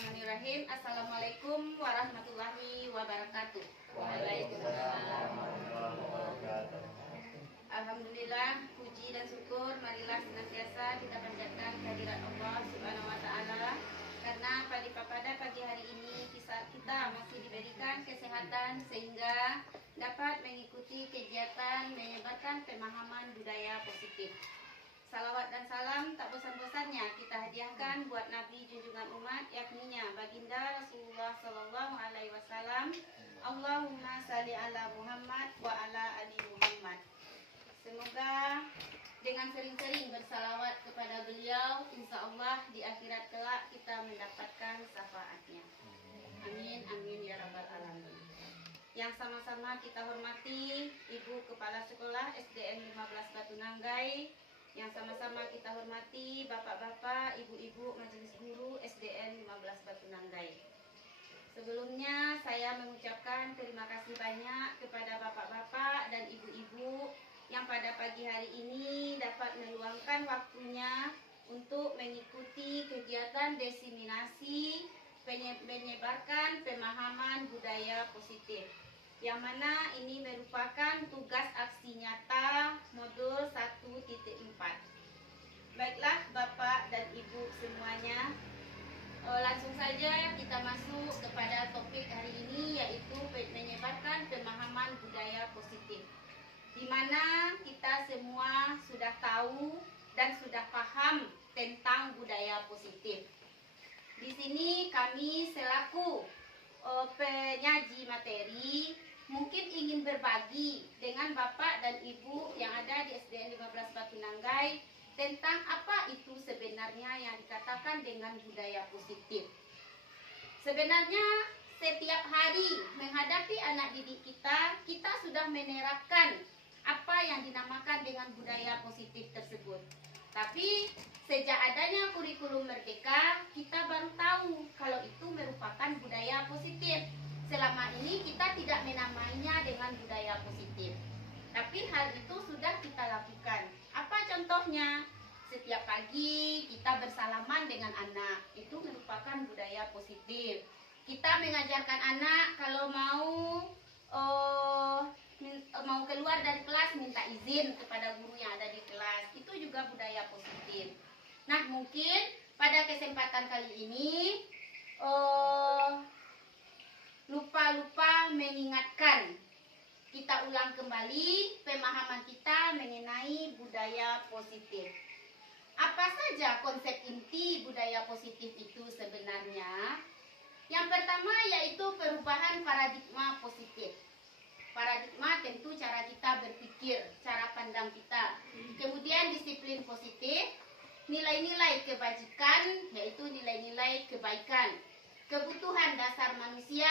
Bismillahirrahmanirrahim. Assalamualaikum warahmatullahi wabarakatuh. Waalaikumsalam warahmatullahi wabarakatuh. Alhamdulillah, puji dan syukur marilah senantiasa kita panjatkan kehadirat Allah Subhanahu wa taala, karena pada pagi hari ini kita masih diberikan kesehatan sehingga dapat mengikuti kegiatan menyebarkan pemahaman budaya positif. Salawat dan salam tak bosan-bosannya kita hadiahkan buat Nabi junjungan umat, yakninya baginda Rasulullah Sallallahu Alaihi Wasallam. Allahumma salli ala Muhammad wa ala ali Muhammad. Semoga dengan sering-sering bersalawat kepada beliau, insya Allah di akhirat kelak kita mendapatkan syafaatnya. Amin, amin ya rabbal alamin. Yang sama-sama kita hormati Ibu Kepala Sekolah SDN 15 Batu Nanggai, yang sama-sama kita hormati Bapak-bapak, Ibu-ibu Majelis Guru SDN 15 Batu Nanggai. Sebelumnya saya mengucapkan terima kasih banyak kepada Bapak-bapak dan Ibu-ibu yang pada pagi hari ini dapat meluangkan waktunya untuk mengikuti kegiatan diseminasi menyebarkan pemahaman budaya positif, yang mana ini merupakan tugas aksi nyata modul 1.4. Baiklah Bapak dan Ibu semuanya, langsung saja kita masuk kepada topik hari ini, yaitu menyebarkan pemahaman budaya positif, di mana kita semua sudah tahu dan sudah paham tentang budaya positif. Di sini kami selaku penyaji materi mungkin ingin berbagi dengan Bapak dan Ibu yang ada di SDN 15 Batu Nanggai tentang apa itu sebenarnya yang dikatakan dengan budaya positif. Sebenarnya setiap hari menghadapi anak didik kita sudah menerapkan apa yang dinamakan dengan budaya positif tersebut. Tapi sejak adanya kurikulum Merdeka, kita baru tahu kalau itu merupakan budaya positif. Selama ini kita tidak menamainya dengan budaya positif, tapi hal itu sudah kita lakukan. Apa contohnya? Setiap pagi kita bersalaman dengan anak, itu merupakan budaya positif. Kita mengajarkan anak kalau mau keluar dari kelas minta izin kepada guru yang ada di kelas, itu juga budaya positif. Nah, mungkin pada kesempatan kali ini lupa mengingatkan, kita ulang kembali pemahaman kita mengenai budaya positif. Apa saja konsep inti budaya positif itu sebenarnya? Yang pertama yaitu perubahan paradigma positif. Paradigma tentu cara kita berpikir, cara pandang kita. Kemudian disiplin positif, nilai-nilai kebajikan yaitu nilai-nilai kebaikan. Kebutuhan dasar manusia,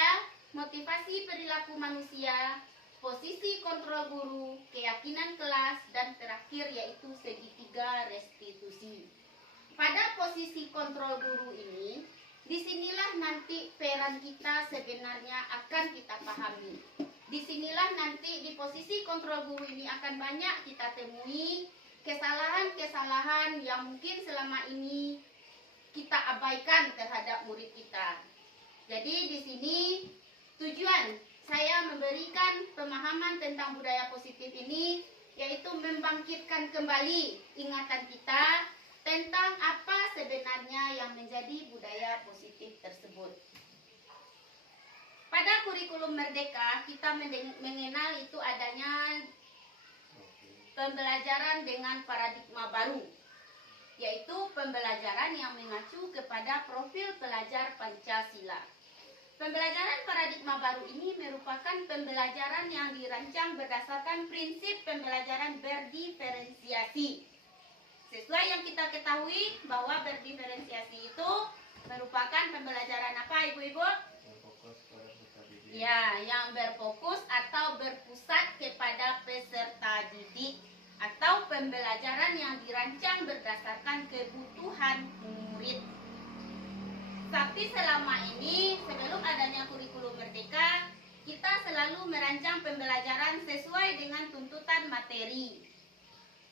motivasi perilaku manusia, posisi kontrol guru, keyakinan kelas, dan terakhir yaitu segitiga restitusi. Pada posisi kontrol guru ini, disinilah nanti peran kita sebenarnya akan kita pahami. Disinilah nanti di posisi kontrol guru ini akan banyak kita temui kesalahan-kesalahan yang mungkin selama ini kita abaikan terhadap murid kita. Jadi di sini tujuan saya memberikan pemahaman tentang budaya positif ini yaitu membangkitkan kembali ingatan kita tentang apa sebenarnya yang menjadi budaya positif tersebut. Pada kurikulum Merdeka kita mengenal itu adanya pembelajaran dengan paradigma baru, yaitu pembelajaran yang mengacu kepada profil pelajar Pancasila. Pembelajaran paradigma baru ini merupakan pembelajaran yang dirancang berdasarkan prinsip pembelajaran berdiferensiasi. Sesuai yang kita ketahui bahwa berdiferensiasi itu merupakan pembelajaran apa Ibu-ibu? Berfokus pada peserta didik. Ya, yang berfokus atau berpusat kepada peserta didik, atau pembelajaran yang dirancang berdasarkan kebutuhan murid. Tapi selama ini, sebelum adanya kurikulum Merdeka, kita selalu merancang pembelajaran sesuai dengan tuntutan materi.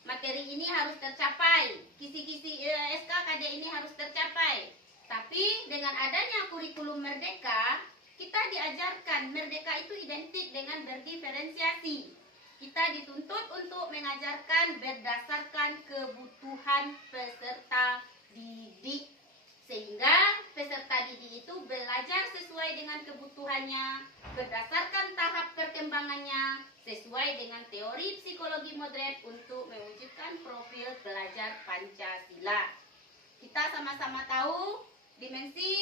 Materi ini harus tercapai, kisi-kisi SKKD ini harus tercapai. Tapi dengan adanya kurikulum merdeka, kita diajarkan merdeka itu identik dengan berdiferensiasi. Kita dituntut untuk mengajarkan berdasarkan kebutuhan peserta didik. Sehingga peserta didik itu belajar sesuai dengan kebutuhannya, berdasarkan tahap perkembangannya, sesuai dengan teori psikologi modern untuk mewujudkan profil pelajar Pancasila. Kita sama-sama tahu dimensi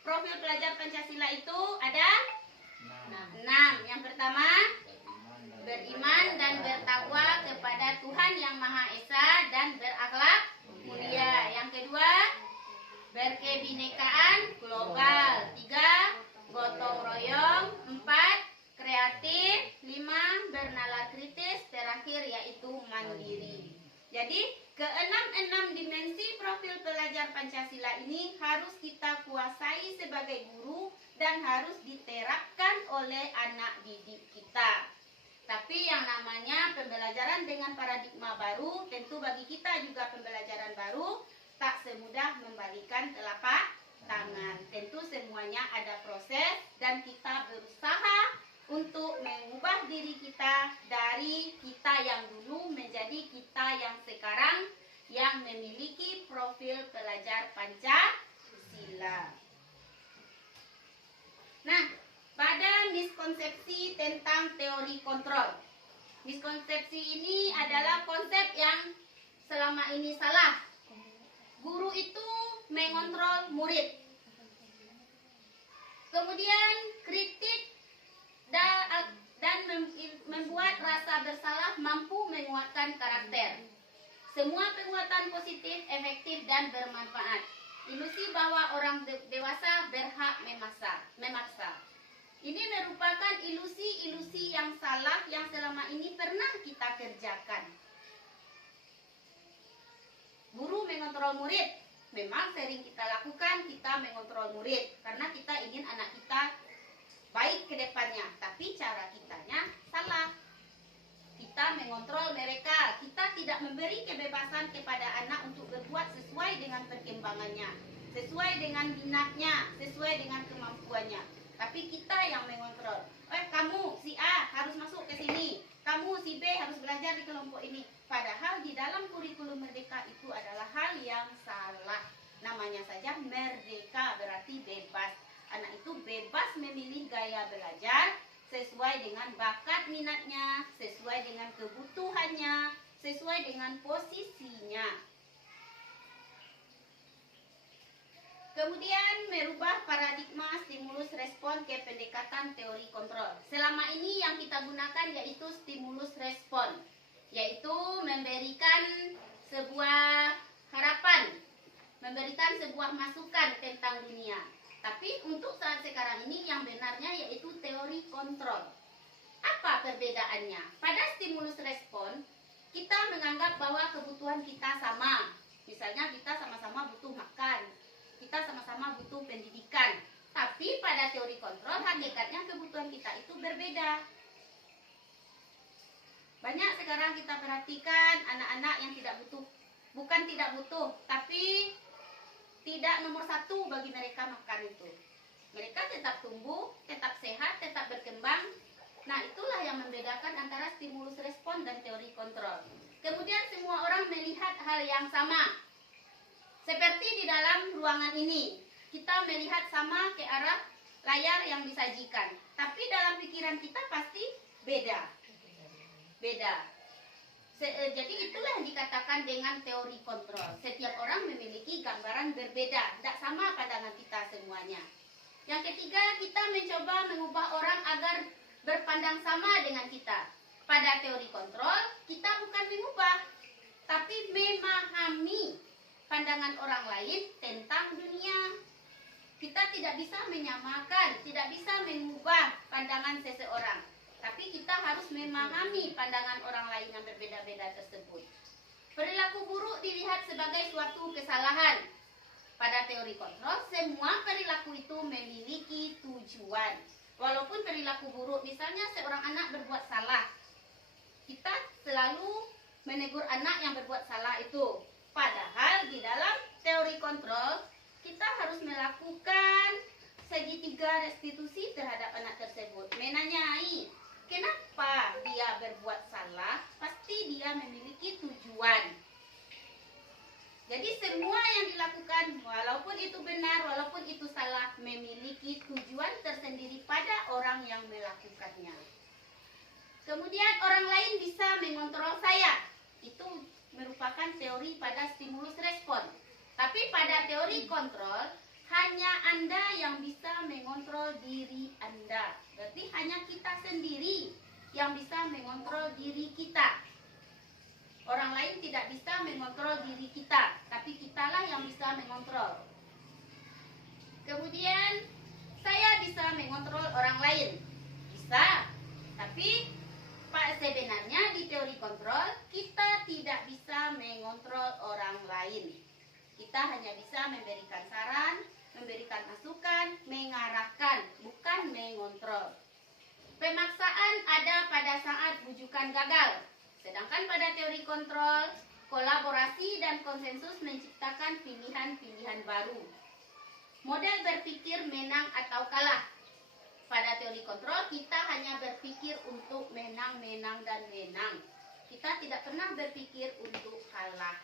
profil pelajar Pancasila itu ada 6. Yang pertama, beriman dan bertakwa kepada Tuhan Yang Maha Esa dan berakhlak mulia. Yang kedua, berkebinekaan global. 3, gotong royong. 4, kreatif. 5, bernalar kritis. Terakhir yaitu mandiri. Jadi keenam dimensi profil pelajar Pancasila ini harus kita kuasai sebagai guru dan harus diterapkan oleh anak didik kita. Tapi yang namanya pembelajaran dengan paradigma baru, tentu bagi kita juga pembelajaran baru, tak semudah membalikan telapak tangan. Tentu semuanya ada proses dan kita berusaha untuk mengubah diri kita dari kita yang dulu menjadi kita yang sekarang yang memiliki profil pelajar Pancasila. Nah, pada miskonsepsi tentang teori kontrol. Miskonsepsi ini adalah konsep yang selama ini salah. Guru itu mengontrol murid. Kemudian kritik dan membuat rasa bersalah mampu menguatkan karakter. Semua penguatan positif, efektif, dan bermanfaat. Ilusi bahwa orang dewasa berhak memaksa. Ini merupakan ilusi-ilusi yang salah yang selama ini pernah kita kerjakan. Guru mengontrol murid. Memang sering kita lakukan, kita mengontrol murid. Karena kita ingin anak kita baik ke depannya. Tapi cara kitanya salah. Kita mengontrol mereka. Kita tidak memberi kebebasan kepada anak untuk berbuat sesuai dengan perkembangannya. Sesuai dengan minatnya. Sesuai dengan kemampuannya. Tapi kita yang mengontrol. Kamu si A harus masuk ke sini. Kamu si B harus belajar di kelompok ini. Padahal di dalam kurikulum merdeka itu adalah hal yang salah. Namanya saja merdeka, berarti bebas. Anak itu bebas memilih gaya belajar sesuai dengan bakat minatnya, sesuai dengan kebutuhannya, sesuai dengan posisinya. Kemudian merubah paradigma stimulus respon ke pendekatan teori kontrol. Selama ini yang kita gunakan yaitu stimulus respon, yaitu memberikan sebuah harapan, memberikan sebuah masukan tentang dunia. Tapi untuk saat sekarang ini yang benarnya yaitu teori kontrol. Apa perbedaannya? Pada stimulus respon, kita menganggap bahwa kebutuhan kita sama. Misalnya kita sama-sama butuh makan, kita sama-sama butuh pendidikan. Tapi pada teori kontrol, hakikatnya kebutuhan kita itu berbeda. Banyak sekarang kita perhatikan anak-anak yang bukan tidak butuh, tapi tidak nomor satu bagi mereka makan itu. Mereka tetap tumbuh, tetap sehat, tetap berkembang. Nah, itulah yang membedakan antara stimulus respon dan teori kontrol. Kemudian semua orang melihat hal yang sama. Seperti di dalam ruangan ini, kita melihat sama ke arah layar yang disajikan. Tapi dalam pikiran kita pasti beda. Jadi itulah yang dikatakan dengan teori kontrol. Setiap orang memiliki gambaran berbeda, tidak sama pandangan kita semuanya. Yang ketiga, kita mencoba mengubah orang agar berpandang sama dengan kita. Pada teori kontrol, kita bukan mengubah, tapi memahami pandangan orang lain tentang dunia. Kita tidak bisa menyamakan, tidak bisa mengubah pandangan seseorang. Tapi kita harus memahami pandangan orang lain yang berbeda-beda tersebut. Perilaku buruk dilihat sebagai suatu kesalahan. Pada teori kontrol, semua perilaku itu memiliki tujuan. Walaupun perilaku buruk, misalnya seorang anak berbuat salah, kita selalu menegur anak yang berbuat salah itu. Padahal di dalam teori kontrol, kita harus 3 restitusi terhadap anak tersebut. Menanyai, kenapa dia berbuat salah? Pasti dia memiliki tujuan. Jadi semua yang dilakukan, walaupun itu benar, walaupun itu salah, memiliki tujuan tersendiri pada orang yang melakukannya. Kemudian orang lain bisa mengontrol saya. Itu merupakan teori pada stimulus respon. Tapi pada teori kontrol, hanya Anda yang bisa mengontrol diri Anda. Berarti hanya kita sendiri yang bisa mengontrol diri kita. Orang lain tidak bisa mengontrol diri kita, tapi kitalah yang bisa mengontrol. Kemudian, saya bisa mengontrol orang lain. Bisa, tapi sebenarnya di teori kontrol, kita tidak bisa mengontrol orang lain. Kita hanya bisa memberikan saran, memberikan masukan, mengarahkan, bukan mengontrol. Pemaksaan ada pada saat bujukan gagal. Sedangkan pada teori kontrol, kolaborasi dan konsensus menciptakan pilihan-pilihan baru. Model berpikir menang atau kalah. Pada teori kontrol, kita hanya berpikir untuk menang, menang, dan menang. Kita tidak pernah berpikir untuk kalah.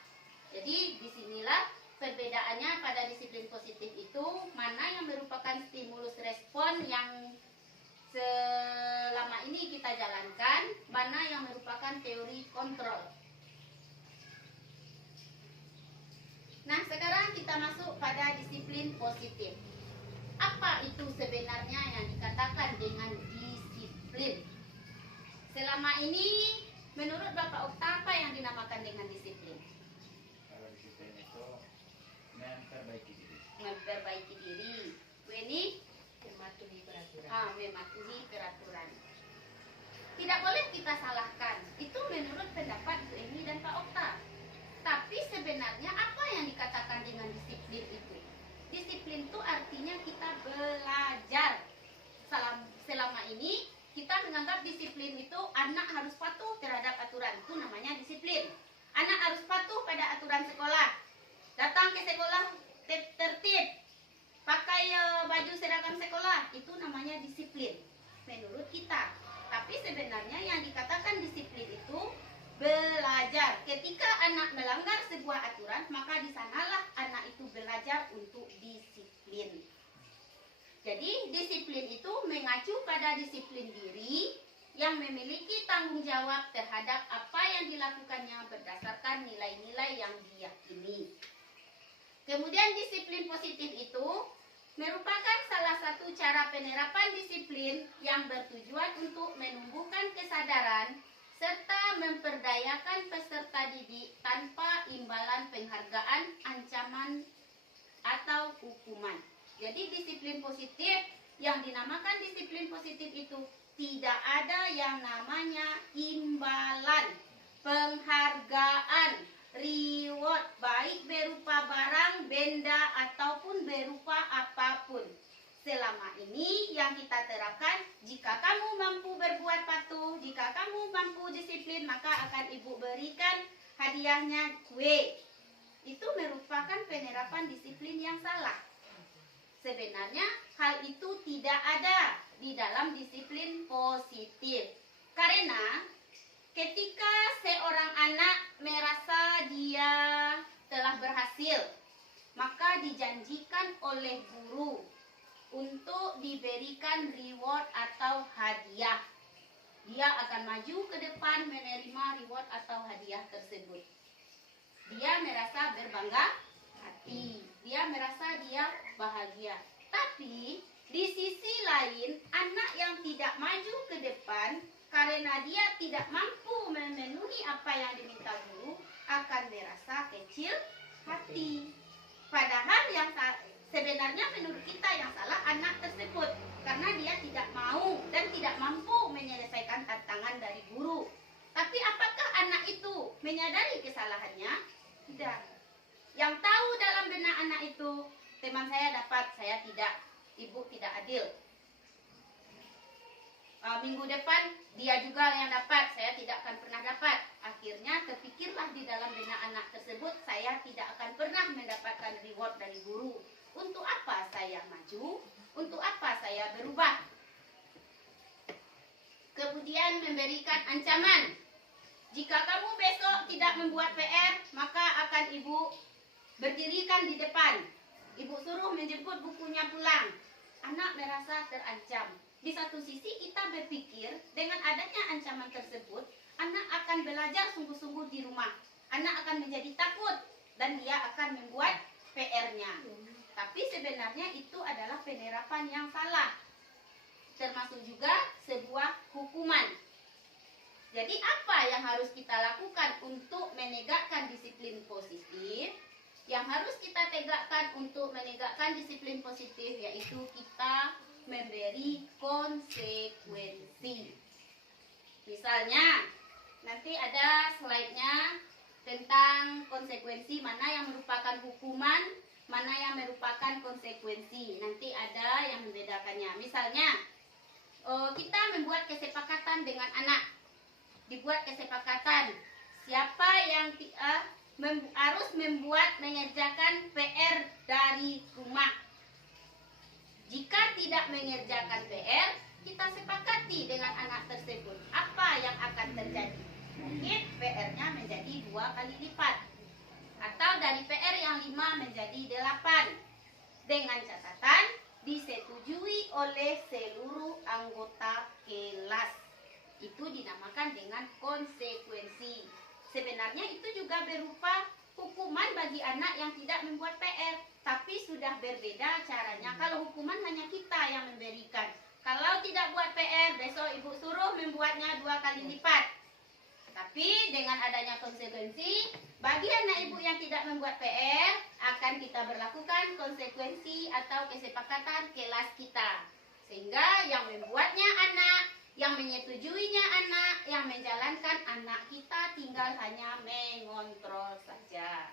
Jadi, disinilah perbedaannya pada disiplin positif itu, mana yang merupakan stimulus respon yang selama ini kita jalankan, mana yang merupakan teori kontrol. Nah, sekarang kita masuk pada disiplin positif. Apa itu sebenarnya yang dikatakan dengan disiplin? Selama ini, menurut Bapak Okta, apa yang dinamakan dengan disiplin? Kalau disiplin itu memperbaiki diri. Memperbaiki diri. Bu Eni? Mematuhi peraturan. Mematuhi peraturan. Tidak boleh kita salahkan. Itu menurut pendapat Bu Eni dan Pak Okta. Tapi sebenarnya apa yang dikatakan dengan disiplin itu? Disiplin itu artinya kita belajar. Selama ini kita menganggap disiplin itu anak harus patuh terhadap aturan. Itu namanya disiplin. Anak harus patuh pada aturan sekolah. Datang ke sekolah tertib. Pakai baju seragam sekolah. Itu namanya disiplin menurut kita. Tapi sebenarnya yang dikatakan disiplin itu belajar. Ketika anak melanggar sebuah aturan, maka di sanalah anak itu belajar untuk disiplin. Jadi disiplin itu mengacu pada disiplin diri yang memiliki tanggung jawab terhadap apa yang dilakukannya berdasarkan nilai-nilai yang diyakini. Kemudian disiplin positif itu merupakan salah satu cara penerapan disiplin yang bertujuan untuk menumbuhkan kesadaran serta memperdayakan peserta didik tanpa imbalan penghargaan, ancaman, atau hukuman. Jadi disiplin positif yang dinamakan disiplin positif itu tidak ada yang namanya imbalan, penghargaan, reward, baik berupa barang, benda, ataupun berupa apapun. Selama ini yang kita terapkan, jika kamu mampu berbuat patuh, jika kamu mampu disiplin, maka akan ibu berikan hadiahnya kue. Itu merupakan penerapan disiplin yang salah. Sebenarnya hal itu tidak ada di dalam disiplin positif. Karena ketika seorang anak merasa dia telah berhasil, maka dijanjikan oleh guru untuk diberikan reward atau hadiah. Dia akan maju ke depan menerima reward atau hadiah tersebut. Dia merasa berbangga hati. Dia merasa dia bahagia. Tapi di sisi lain, anak yang tidak maju ke depan karena dia tidak mampu memenuhi apa yang diminta guru akan merasa kecil hati. Padahal yang sebenarnya menurut kita yang salah anak tersebut, karena dia tidak mau dan tidak mampu menyelesaikan tantangan dari guru. Tapi apakah anak itu menyadari kesalahannya? Tidak. Yang tahu dalam benak anak itu, teman saya dapat, saya tidak, ibu tidak adil. Minggu depan dia juga yang dapat, saya tidak akan pernah dapat. Akhirnya terpikirlah di dalam benak anak tersebut, saya tidak akan pernah mendapatkan reward dari guru. Untuk apa saya maju? Untuk apa saya supaya berubah. Kemudian memberikan ancaman. Jika kamu besok tidak membuat PR, maka akan ibu berdirikan di depan. Ibu suruh menjemput bukunya pulang. Anak merasa terancam. Di satu sisi kita berpikir dengan adanya ancaman tersebut, anak akan belajar sungguh-sungguh di rumah. Anak akan menjadi takut dan dia akan membuat PR-nya. Tapi sebenarnya itu adalah penerapan yang salah. Termasuk juga sebuah hukuman. Jadi apa yang harus kita lakukan untuk menegakkan disiplin positif? Yang harus kita tegakkan untuk menegakkan disiplin positif yaitu kita memberi konsekuensi. Misalnya, nanti ada slide-nya tentang konsekuensi, mana yang merupakan hukuman, mana yang merupakan konsekuensi. Nanti ada yang membedakannya. Misalnya, kita membuat kesepakatan dengan anak. Dibuat kesepakatan siapa yang harus mengerjakan PR dari rumah. Jika tidak mengerjakan PR, kita sepakati dengan anak tersebut apa yang akan terjadi. Mungkin PR-nya menjadi 2 kali lipat, atau dari PR yang 5 menjadi 8, dengan catatan disetujui oleh seluruh anggota kelas. Itu dinamakan dengan konsekuensi. Sebenarnya itu juga berupa hukuman bagi anak yang tidak membuat PR, tapi sudah berbeda caranya. Kalau hukuman hanya kita yang memberikan. Kalau tidak buat PR, besok ibu suruh membuatnya 2 kali lipat. Tapi dengan adanya konsekuensi, bagi anak ibu yang tidak membuat PR, akan kita berlakukan konsekuensi atau kesepakatan kelas kita. Sehingga yang membuatnya anak, yang menyetujuinya anak, yang menjalankan anak, kita tinggal hanya mengontrol saja.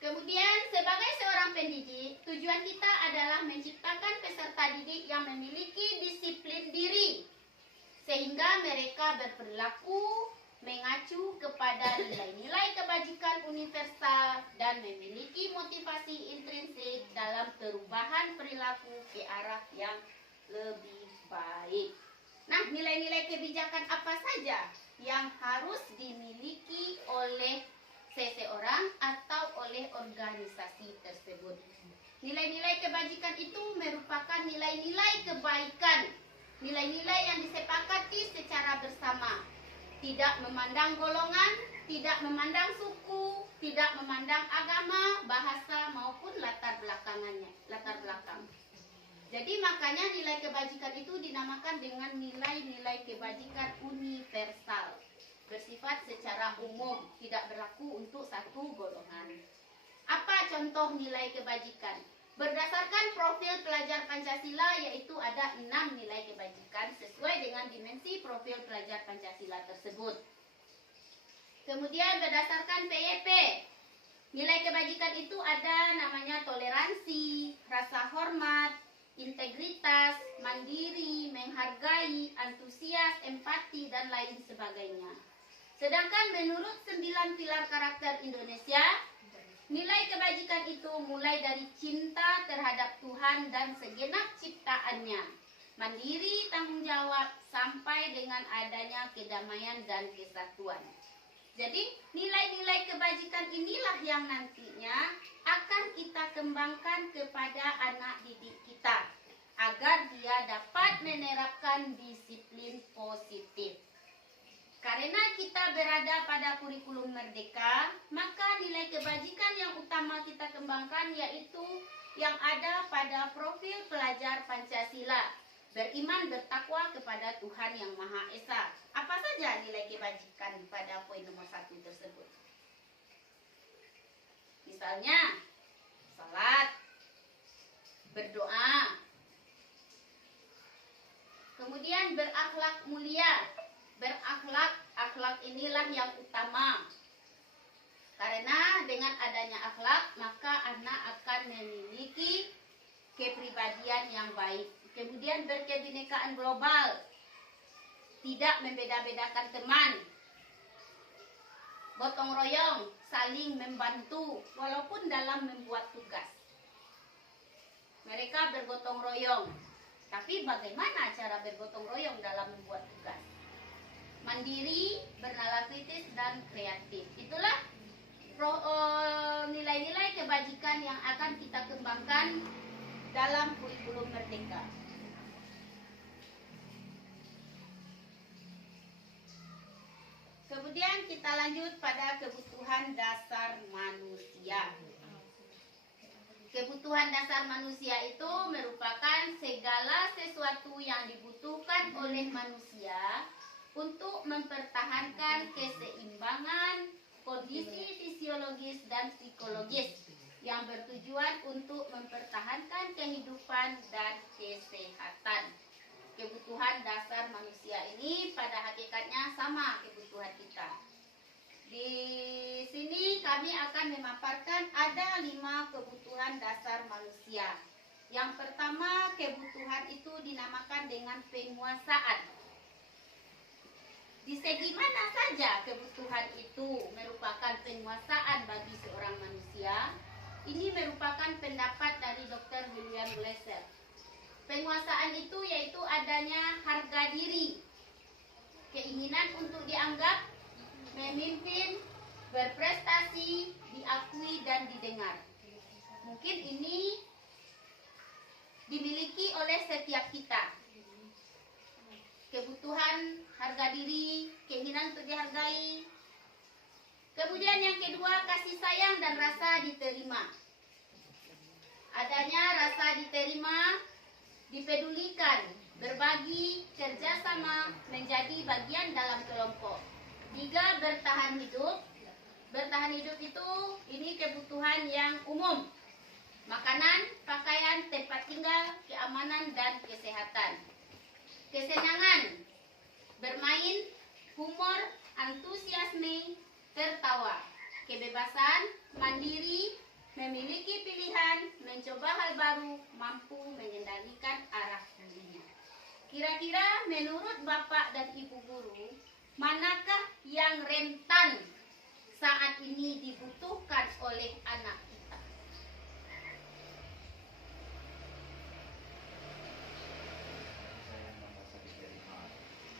Kemudian sebagai seorang pendidik, tujuan kita adalah menciptakan peserta didik yang memiliki disiplin diri. Sehingga mereka berperilaku mengacu kepada nilai-nilai kebajikan universal dan memiliki motivasi intrinsik dalam perubahan perilaku ke arah yang lebih baik. Nah, nilai-nilai kebijakan apa saja yang harus dimiliki oleh seseorang atau oleh organisasi tersebut? Nilai-nilai kebajikan itu merupakan nilai-nilai kebaikan, nilai-nilai yang disepakati secara bersama, tidak memandang golongan, tidak memandang suku, tidak memandang agama, bahasa maupun latar belakang. Jadi makanya nilai kebajikan itu dinamakan dengan nilai-nilai kebajikan universal, bersifat secara umum, tidak berlaku untuk satu golongan. Apa contoh nilai kebajikan? Berdasarkan profil pelajar Pancasila, yaitu ada 6 nilai kebajikan sesuai dengan dimensi profil pelajar Pancasila tersebut. Kemudian berdasarkan PYP, nilai kebajikan itu ada namanya toleransi, rasa hormat, integritas, mandiri, menghargai, antusias, empati, dan lain sebagainya. Sedangkan menurut 9 pilar karakter Indonesia, nilai kebajikan itu mulai dari cinta terhadap Tuhan dan segenap ciptaannya, mandiri, tanggung jawab, sampai dengan adanya kedamaian dan kesatuan. Jadi nilai-nilai kebajikan inilah yang nantinya akan kita kembangkan kepada anak didik kita agar dia dapat menerapkan disiplin positif. Karena kita berada pada kurikulum merdeka, maka nilai kebajikan yang utama kita kembangkan yaitu yang ada pada profil pelajar Pancasila. Beriman, bertakwa kepada Tuhan Yang Maha Esa. Apa saja nilai kebajikan pada poin nomor 1 tersebut? Misalnya, salat, berdoa, kemudian berakhlak mulia. Akhlak inilah yang utama. Karena dengan adanya akhlak, maka anak akan memiliki kepribadian yang baik. Kemudian berkebinekaan global, tidak membeda-bedakan teman, gotong royong, saling membantu walaupun dalam membuat tugas. Mereka bergotong royong. Tapi bagaimana cara bergotong royong dalam membuat tugas? Mandiri, bernalar kritis, dan kreatif. Itulah nilai-nilai kebajikan yang akan kita kembangkan dalam kurikulum Merdeka. Kemudian kita lanjut pada kebutuhan dasar manusia. Kebutuhan dasar manusia itu merupakan segala sesuatu yang dibutuhkan oleh manusia untuk mempertahankan keseimbangan kondisi fisiologis dan psikologis yang bertujuan untuk mempertahankan kehidupan dan kesehatan. Kebutuhan dasar manusia ini pada hakikatnya sama kebutuhan kita. Di sini kami akan memaparkan ada 5 kebutuhan dasar manusia. Yang pertama, kebutuhan itu dinamakan dengan penguasaan. Di segi mana saja kebutuhan itu merupakan penguasaan bagi seorang manusia? Ini merupakan pendapat dari Dr. William Glasser. Penguasaan itu yaitu adanya harga diri, keinginan untuk dianggap, memimpin, berprestasi, diakui dan didengar. Mungkin ini dimiliki oleh setiap kita. Kebutuhan harga diri, keinginan untuk dihargai. Kemudian yang kedua, kasih sayang dan rasa diterima. Adanya rasa diterima, dipedulikan, berbagi, kerjasama, menjadi bagian dalam kelompok. 3, bertahan hidup. Bertahan hidup itu ini kebutuhan yang umum. Makanan, pakaian, tempat tinggal, keamanan, dan kesehatan. Kesenangan, bermain, humor, antusiasme, tertawa. Kebebasan, mandiri, memiliki pilihan, mencoba hal baru, mampu mengendalikan arah dirinya. Kira-kira menurut Bapak dan Ibu guru, manakah yang rentan saat ini dibutuhkan oleh anak kita?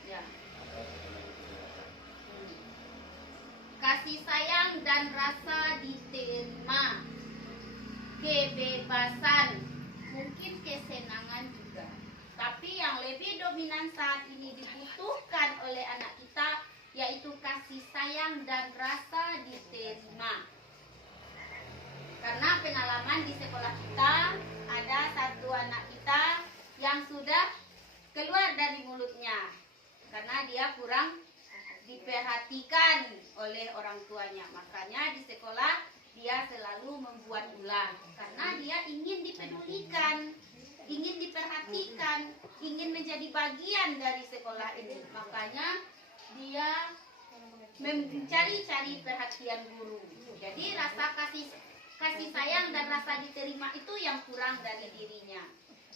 Ya. Kasih sayang dan rasa diterima, kebebasan, mungkin kesenangan juga. Tapi yang lebih dominan saat ini dibutuhkan oleh anak kita yaitu kasih sayang dan rasa diterima. Karena pengalaman di sekolah kita, ada satu anak kita yang sudah keluar dari mulutnya karena dia kurang diperhatikan oleh orang tuanya. Makanya di sekolah dia selalu membuat ulah karena dia ingin dipedulikan, ingin diperhatikan, ingin menjadi bagian dari sekolah ini. Makanya dia mencari-cari perhatian guru. Jadi rasa kasih sayang dan rasa diterima itu yang kurang dari dirinya.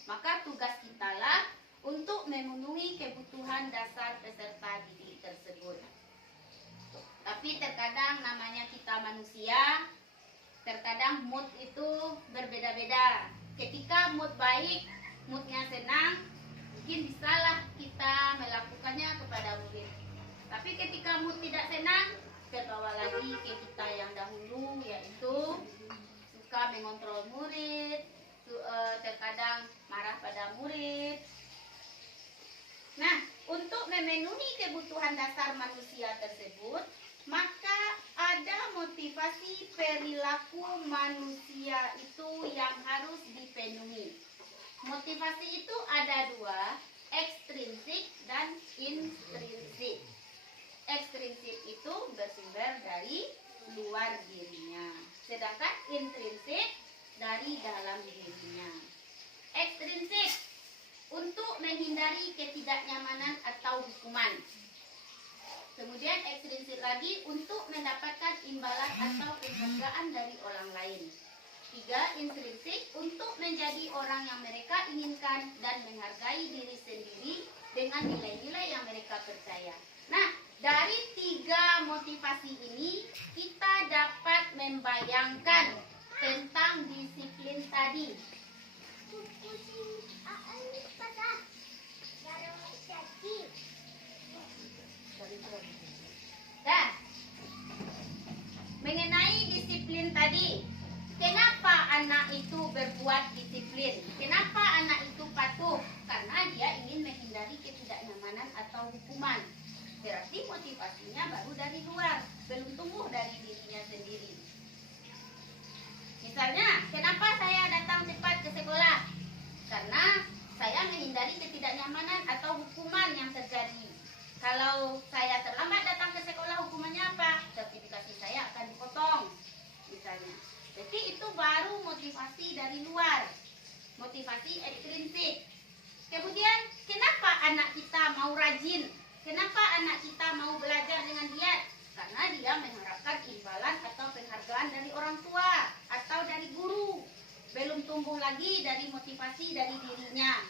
Maka tugas kita lah untuk memenuhi kebutuhan dasar peserta didik tersebut. Tapi terkadang namanya kita manusia, terkadang mood itu berbeda-beda. Ketika mood baik, moodnya senang, mungkin bisalah kita melakukannya kepada murid. Tapi ketika mood tidak senang, terbawa lagi ke kita yang dahulu, yaitu suka mengontrol murid, terkadang marah pada murid. Nah, untuk memenuhi kebutuhan dasar manusia tersebut, maka ada motivasi perilaku manusia itu yang harus dipenuhi. Motivasi itu ada 2, ekstrinsik dan intrinsik. Ekstrinsik itu bersumber dari luar dirinya, sedangkan intrinsik dari dalam dirinya. Ekstrinsik untuk menghindari ketidaknyamanan atau hukuman. Kemudian ekstrinsik lagi untuk mendapatkan imbalan atau penghargaan dari orang lain. 3, intrinsik untuk menjadi orang yang mereka inginkan dan menghargai diri sendiri dengan nilai-nilai yang mereka percaya. Nah, dari 3 motivasi ini kita dapat membayangkan tentang disiplin tadi. motivasi intrinsik. Kemudian, kenapa anak kita mau rajin? Kenapa anak kita mau belajar dengan giat? Karena dia mengharapkan imbalan atau penghargaan dari orang tua atau dari guru. Belum tumbuh lagi dari motivasi dari dirinya,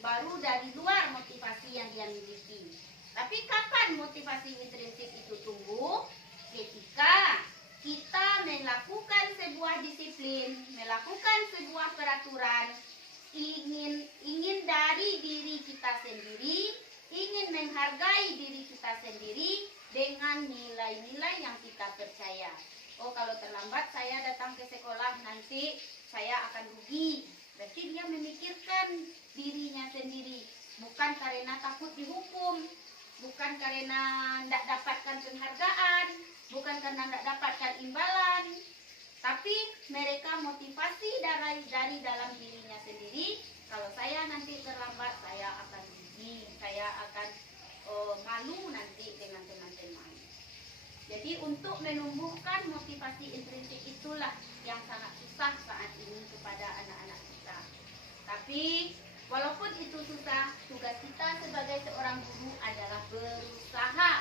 baru dari luar motivasi yang dia miliki. Tapi kapan motivasi intrinsik itu tumbuh? Ketika kita melakukan sebuah disiplin, melakukan sebuah peraturan, ingin dari diri kita sendiri, ingin menghargai diri kita sendiri dengan nilai-nilai yang kita percaya. Oh, kalau terlambat saya datang ke sekolah nanti saya akan rugi. Berarti dia memikirkan dirinya sendiri, bukan karena takut dihukum, bukan karena tidak dapatkan penghargaan, bukan karena tidak dapatkan imbalan, tapi mereka motivasi dari dalam dirinya sendiri. Kalau saya nanti terlambat, saya akan rugi, saya akan malu nanti dengan teman-teman. Jadi untuk menumbuhkan motivasi intrinsik itulah yang sangat susah saat ini kepada anak-anak kita. Tapi walaupun itu susah, tugas kita sebagai seorang guru adalah berusaha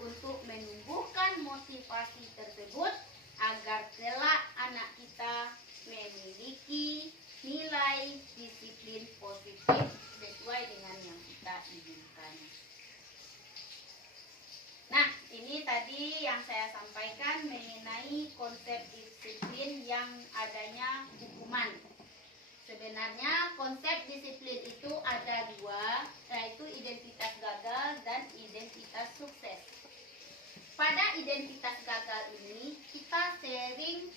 untuk menumbuhkan motivasi tersebut agar kelak anak kita memiliki nilai disiplin positif sesuai dengan yang kita inginkan. Nah, ini tadi yang saya sampaikan mengenai konsep disiplin yang adanya hukuman. Sebenarnya konsep disiplin itu ada dua, yaitu identitas gagal dan identitas sukses. Pada identitas gagal ini, kita sering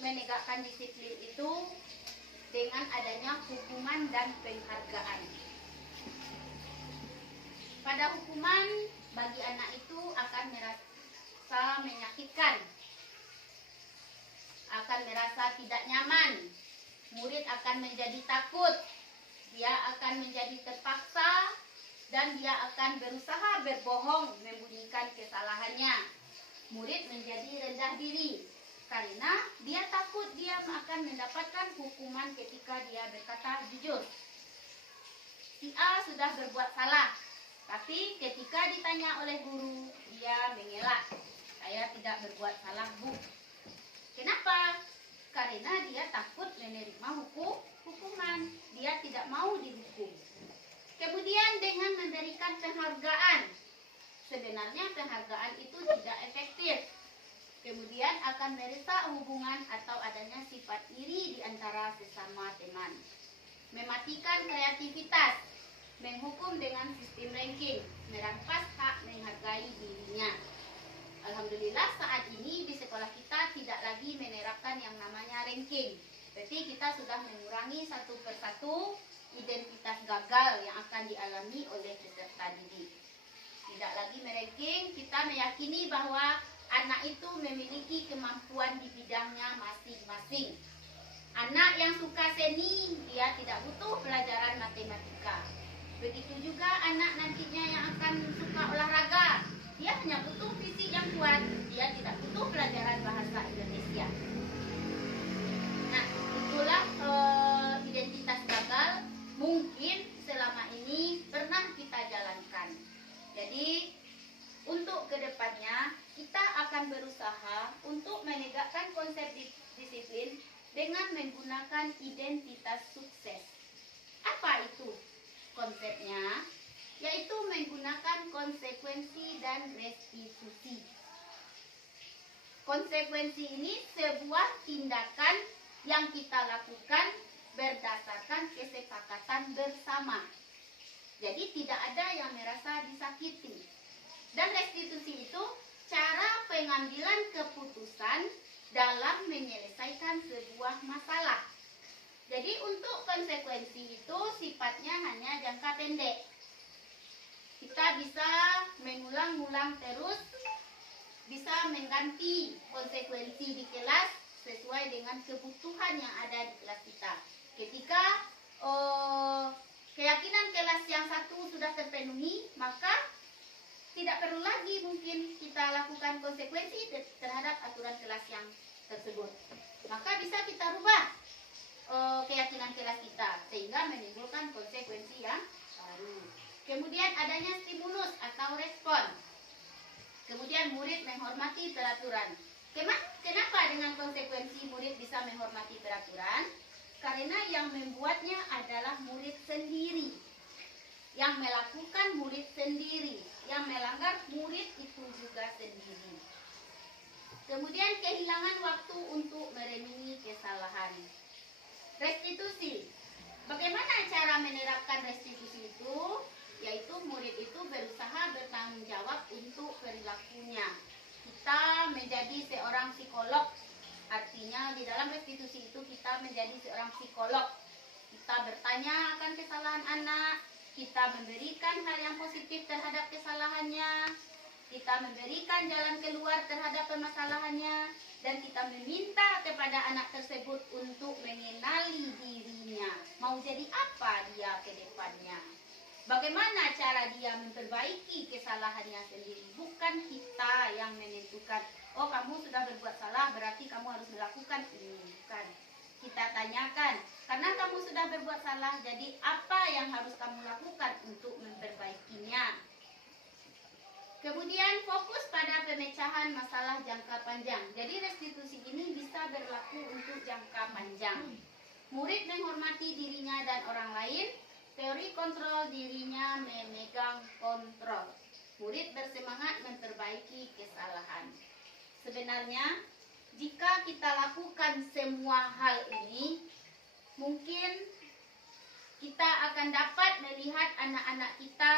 menegakkan disiplin itu dengan adanya hukuman dan penghargaan. Pada hukuman, bagi anak itu akan merasa menyakitkan, akan merasa tidak nyaman. Murid akan menjadi takut, dia akan menjadi terpaksa, dan dia akan berusaha berbohong membunyikan kesalahannya. Murid menjadi rendah diri karena dia takut dia akan mendapatkan hukuman ketika dia berkata jujur. Si A sudah berbuat salah, tapi ketika ditanya oleh guru, dia mengelak. Saya tidak berbuat salah, Bu. Kenapa? Karena dia takut menerima hukuman. Dia tidak mau dihukum. Kemudian dengan memberikan penghargaan. Sebenarnya penghargaan itu tidak efektif. Kemudian akan merusak hubungan atau adanya sifat iri di antara sesama teman. Mematikan kreativitas. Menghukum dengan sistem ranking, merampas hak menghargai dirinya. Alhamdulillah saat ini di sekolah kita tidak lagi menerapkan yang namanya ranking. Berarti kita sudah mengurangi satu persatu identitas gagal yang akan dialami oleh peserta didik. Tidak lagi meranking, kita meyakini bahwa anak itu memiliki kemampuan di bidangnya masing-masing. Anak yang suka seni, dia tidak butuh pelajaran matematika. Begitu juga anak nantinya yang akan suka olahraga, dia hanya butuh fisik yang kuat, dia tidak butuh pelajaran bahasa Indonesia. Nah, itulah identitas gagal mungkin selama ini pernah kita jalankan. Jadi, untuk kedepannya kita akan berusaha untuk menegakkan konsep disiplin dengan menggunakan identitas sukses. Apa itu? Konsepnya yaitu menggunakan konsekuensi dan restitusi. Konsekuensi ini sebuah tindakan yang kita lakukan berdasarkan kesepakatan bersama. Jadi tidak ada yang merasa disakiti. Dan restitusi itu cara pengambilan keputusan dalam menyelesaikan sebuah masalah. Jadi untuk konsekuensi itu sifatnya hanya jangka pendek. Kita bisa mengulang-ulang terus, bisa mengganti konsekuensi di kelas sesuai dengan kebutuhan yang ada di kelas kita. Ketika keyakinan kelas yang satu sudah terpenuhi, maka tidak perlu lagi mungkin kita lakukan konsekuensi terhadap aturan kelas yang tersebut. Maka bisa kita rubah keyakinan kelas kita sehingga adanya stimulus atau respon. Kemudian murid menghormati peraturan. Kenapa dengan konsekuensi murid bisa menghormati peraturan? Karena yang membuatnya adalah murid sendiri. Yang melakukan murid sendiri. Yang melanggar murid itu juga sendiri. Kemudian kehilangan waktu untuk merenungi kesalahan. Restitusi. Bagaimana cara menerapkan restitusi itu? Yaitu murid itu berusaha bertanggung jawab untuk perilakunya. Kita menjadi seorang psikolog. Artinya di dalam restitusi itu kita menjadi seorang psikolog. Kita bertanya akan kesalahan anak. Kita memberikan hal yang positif terhadap kesalahannya. Kita memberikan jalan keluar terhadap permasalahannya. Dan kita meminta kepada anak tersebut untuk mengenali dirinya. Mau jadi apa dia ke depannya. Bagaimana cara dia memperbaiki kesalahannya sendiri. Bukan kita yang menentukan, oh kamu sudah berbuat salah berarti kamu harus melakukan ini. Bukan. Kita tanyakan, karena kamu sudah berbuat salah, jadi apa yang harus kamu lakukan untuk memperbaikinya. Kemudian fokus pada pemecahan masalah jangka panjang. Jadi restitusi ini bisa berlaku untuk jangka panjang. Murid menghormati dirinya dan orang lain. Teori kontrol dirinya memegang kontrol. Murid bersemangat memperbaiki kesalahan. Sebenarnya jika kita lakukan semua hal ini, mungkin kita akan dapat melihat anak-anak kita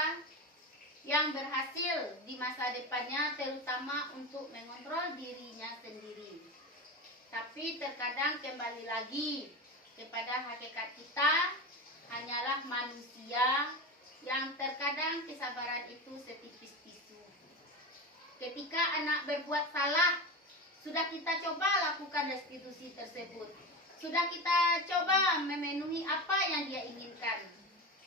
yang berhasil di masa depannya, terutama untuk mengontrol dirinya sendiri. Tapi terkadang kembali lagi kepada hakikat kita, hanyalah manusia yang terkadang kesabaran itu setipis tisu. Ketika anak berbuat salah, sudah kita coba lakukan restitusi tersebut. Sudah kita coba memenuhi apa yang dia inginkan.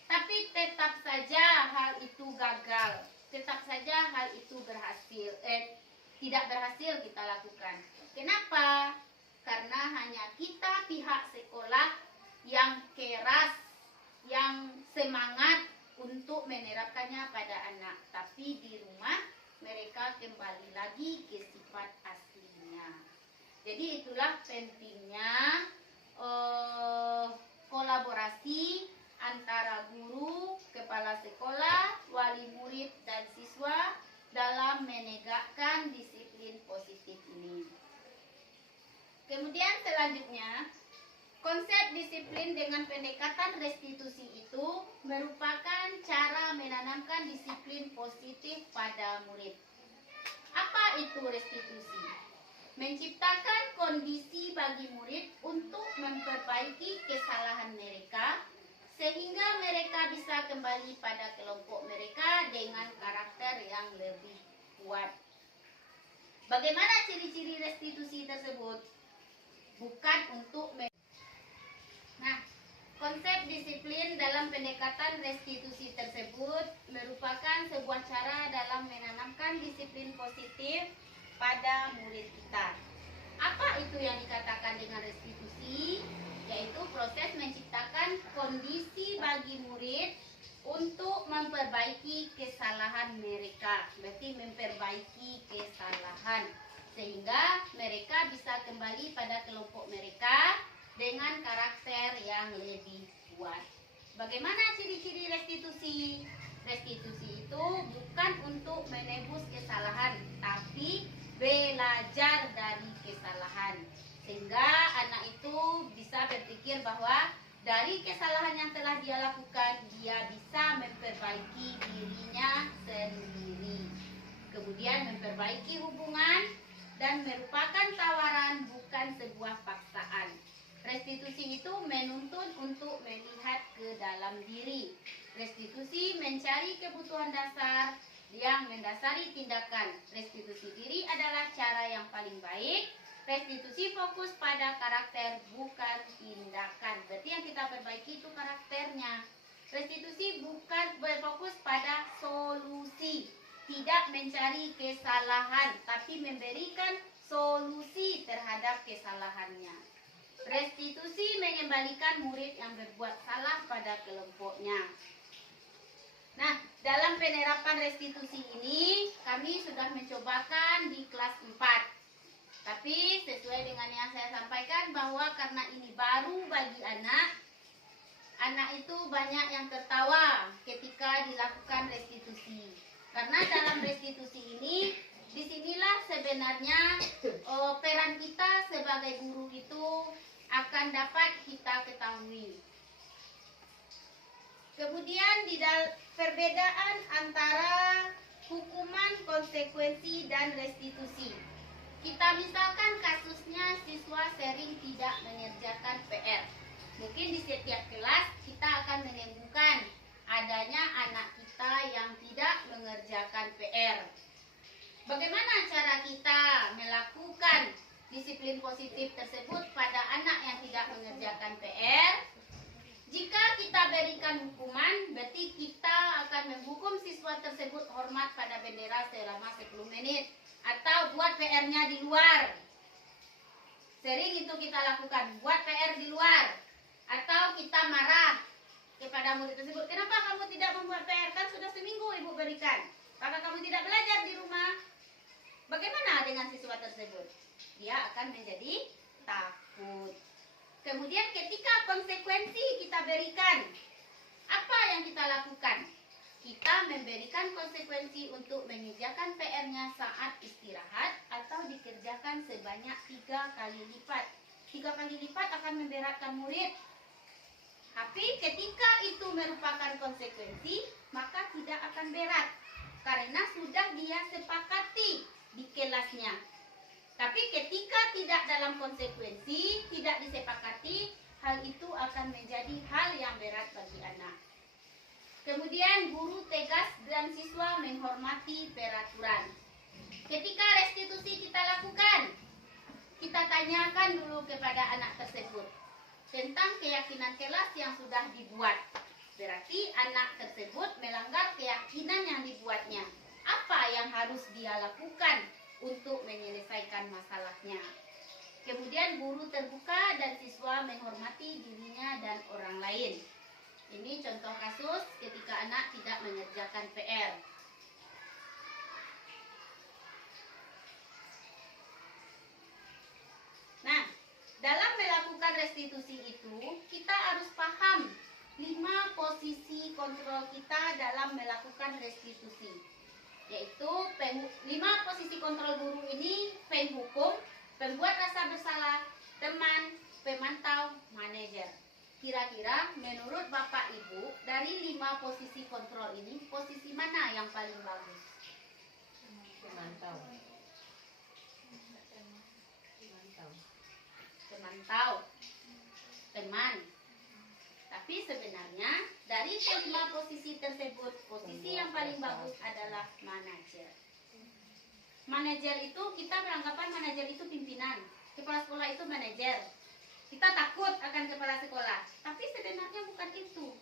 Tapi tetap saja hal itu gagal. Tetap saja hal itu tidak berhasil kita lakukan. Kenapa? Karena hanya kita pihak sekolah yang keras, yang semangat untuk menerapkannya pada anak. Tapi di rumah mereka kembali lagi ke sifat aslinya. Jadi itulah pentingnya kolaborasi antara guru, kepala sekolah, wali murid, dan siswa dalam menegakkan disiplin positif ini. Kemudian selanjutnya, konsep disiplin dengan pendekatan restitusi itu merupakan cara menanamkan disiplin positif pada murid. Apa itu restitusi? Menciptakan kondisi bagi murid untuk memperbaiki kesalahan mereka, sehingga mereka bisa kembali pada kelompok mereka dengan karakter yang lebih kuat. Bagaimana ciri-ciri restitusi tersebut? Bukan untuk konsep disiplin dalam pendekatan restitusi tersebut merupakan sebuah cara dalam menanamkan disiplin positif pada murid kita. Apa itu yang dikatakan dengan restitusi? Yaitu proses menciptakan kondisi bagi murid untuk memperbaiki kesalahan mereka. Berarti memperbaiki kesalahan sehingga mereka bisa kembali pada kelompok mereka dengan karakter yang lebih kuat. Bagaimana ciri-ciri restitusi? Restitusi itu bukan untuk menebus kesalahan, tapi belajar dari kesalahan. Sehingga anak itu bisa berpikir bahwa dari kesalahan yang telah dia lakukan, dia bisa memperbaiki dirinya sendiri. Kemudian memperbaiki hubungan dan merupakan tawaran, bukan sebuah paksaan. Restitusi itu menuntun untuk melihat ke dalam diri. Restitusi mencari kebutuhan dasar yang mendasari tindakan. Restitusi diri adalah cara yang paling baik. Restitusi fokus pada karakter, bukan tindakan. Berarti yang kita perbaiki itu karakternya. Restitusi bukan berfokus pada solusi. Tidak mencari kesalahan, tapi memberikan solusi terhadap kesalahannya. Restitusi mengembalikan murid yang berbuat salah pada kelompoknya. Nah, dalam penerapan restitusi ini kami sudah mencobakan di kelas 4. Tapi sesuai dengan yang saya sampaikan bahwa karena ini baru bagi anak itu banyak yang tertawa ketika dilakukan restitusi. Karena dalam restitusi ini, disinilah sebenarnya peran kita sebagai guru itu akan dapat kita ketahui. Kemudian di perbedaan antara hukuman, konsekuensi, dan restitusi. Kita misalkan kasusnya siswa sering tidak mengerjakan PR. Mungkin di setiap kelas kita akan menemukan adanya anak kita yang tidak mengerjakan PR. Bagaimana cara kita melakukan disiplin positif tersebut pada anak yang tidak mengerjakan PR? Jika kita berikan hukuman, berarti kita akan menghukum siswa tersebut hormat pada bendera selama 10 menit. Atau buat PR-nya di luar. Sering itu kita lakukan, buat PR di luar. Atau kita marah kepada murid tersebut, kenapa kamu tidak membuat PR? Kan sudah seminggu ibu berikan. Maka kamu tidak belajar di rumah. Bagaimana dengan siswa tersebut? Dia akan menjadi takut. Kemudian ketika konsekuensi kita berikan, apa yang kita lakukan? Kita memberikan konsekuensi untuk mengerjakan PR-nya saat istirahat atau dikerjakan sebanyak 3 kali lipat. 3 kali lipat akan memberatkan murid. Tapi ketika itu merupakan konsekuensi, maka tidak akan berat. Karena sudah dia sepakati di kelasnya. Tapi ketika tidak dalam konsekuensi, tidak disepakati, hal itu akan menjadi hal yang berat bagi anak. Kemudian guru tegas dan siswa menghormati peraturan. Ketika restitusi kita lakukan, kita tanyakan dulu kepada anak tersebut tentang keyakinan kelas yang sudah dibuat. Berarti anak tersebut melanggar keyakinan yang dibuatnya. Apa yang harus dia lakukan untuk menyelesaikan masalahnya? Kemudian guru terbuka dan siswa menghormati dirinya dan orang lain. Ini contoh kasus ketika anak tidak mengerjakan PR. Nah, dalam melakukan restitusi itu, kita harus paham 5 posisi kontrol kita dalam melakukan restitusi. Yaitu 5 posisi kontrol guru ini: penghukum, pembuat rasa bersalah, teman, pemantau, manajer. Kira-kira menurut Bapak Ibu, dari 5 posisi kontrol ini, posisi mana yang paling bagus? Pemantau. Pemantau. Teman. Tapi sebenarnya dari 5 posisi tersebut, posisi yang paling bagus adalah manajer. Manajer itu, kita beranggapan manajer itu pimpinan. Kepala sekolah itu manajer. Kita takut akan kepala sekolah, tapi sebenarnya bukan itu.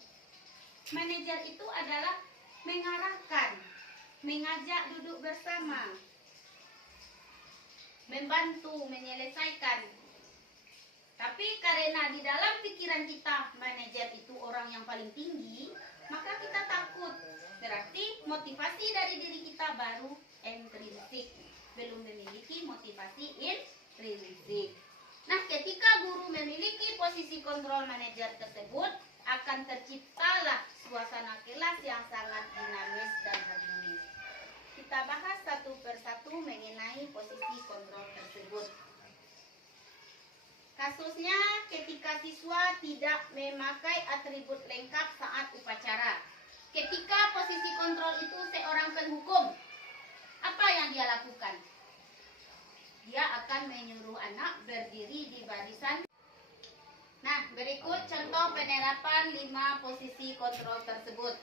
Manajer itu adalah mengarahkan, mengajak duduk bersama, membantu, menyelesaikan. Tapi karena di dalam pikiran kita manajer itu orang yang paling tinggi, maka kita takut. Berarti motivasi dari diri kita baru intrinsik, belum memiliki motivasi intrinsik. Nah, ketika guru memiliki posisi kontrol manajer tersebut, akan terciptalah suasana kelas yang sangat dinamis dan harmonis. Kita bahas satu persatu mengenai posisi kontrol tersebut. Kasusnya ketika siswa tidak memakai atribut lengkap saat upacara. Ketika posisi kontrol itu seorang penghukum, apa yang dia lakukan? Dia akan menyuruh anak berdiri di barisan. Nah, berikut contoh penerapan 5 posisi kontrol tersebut.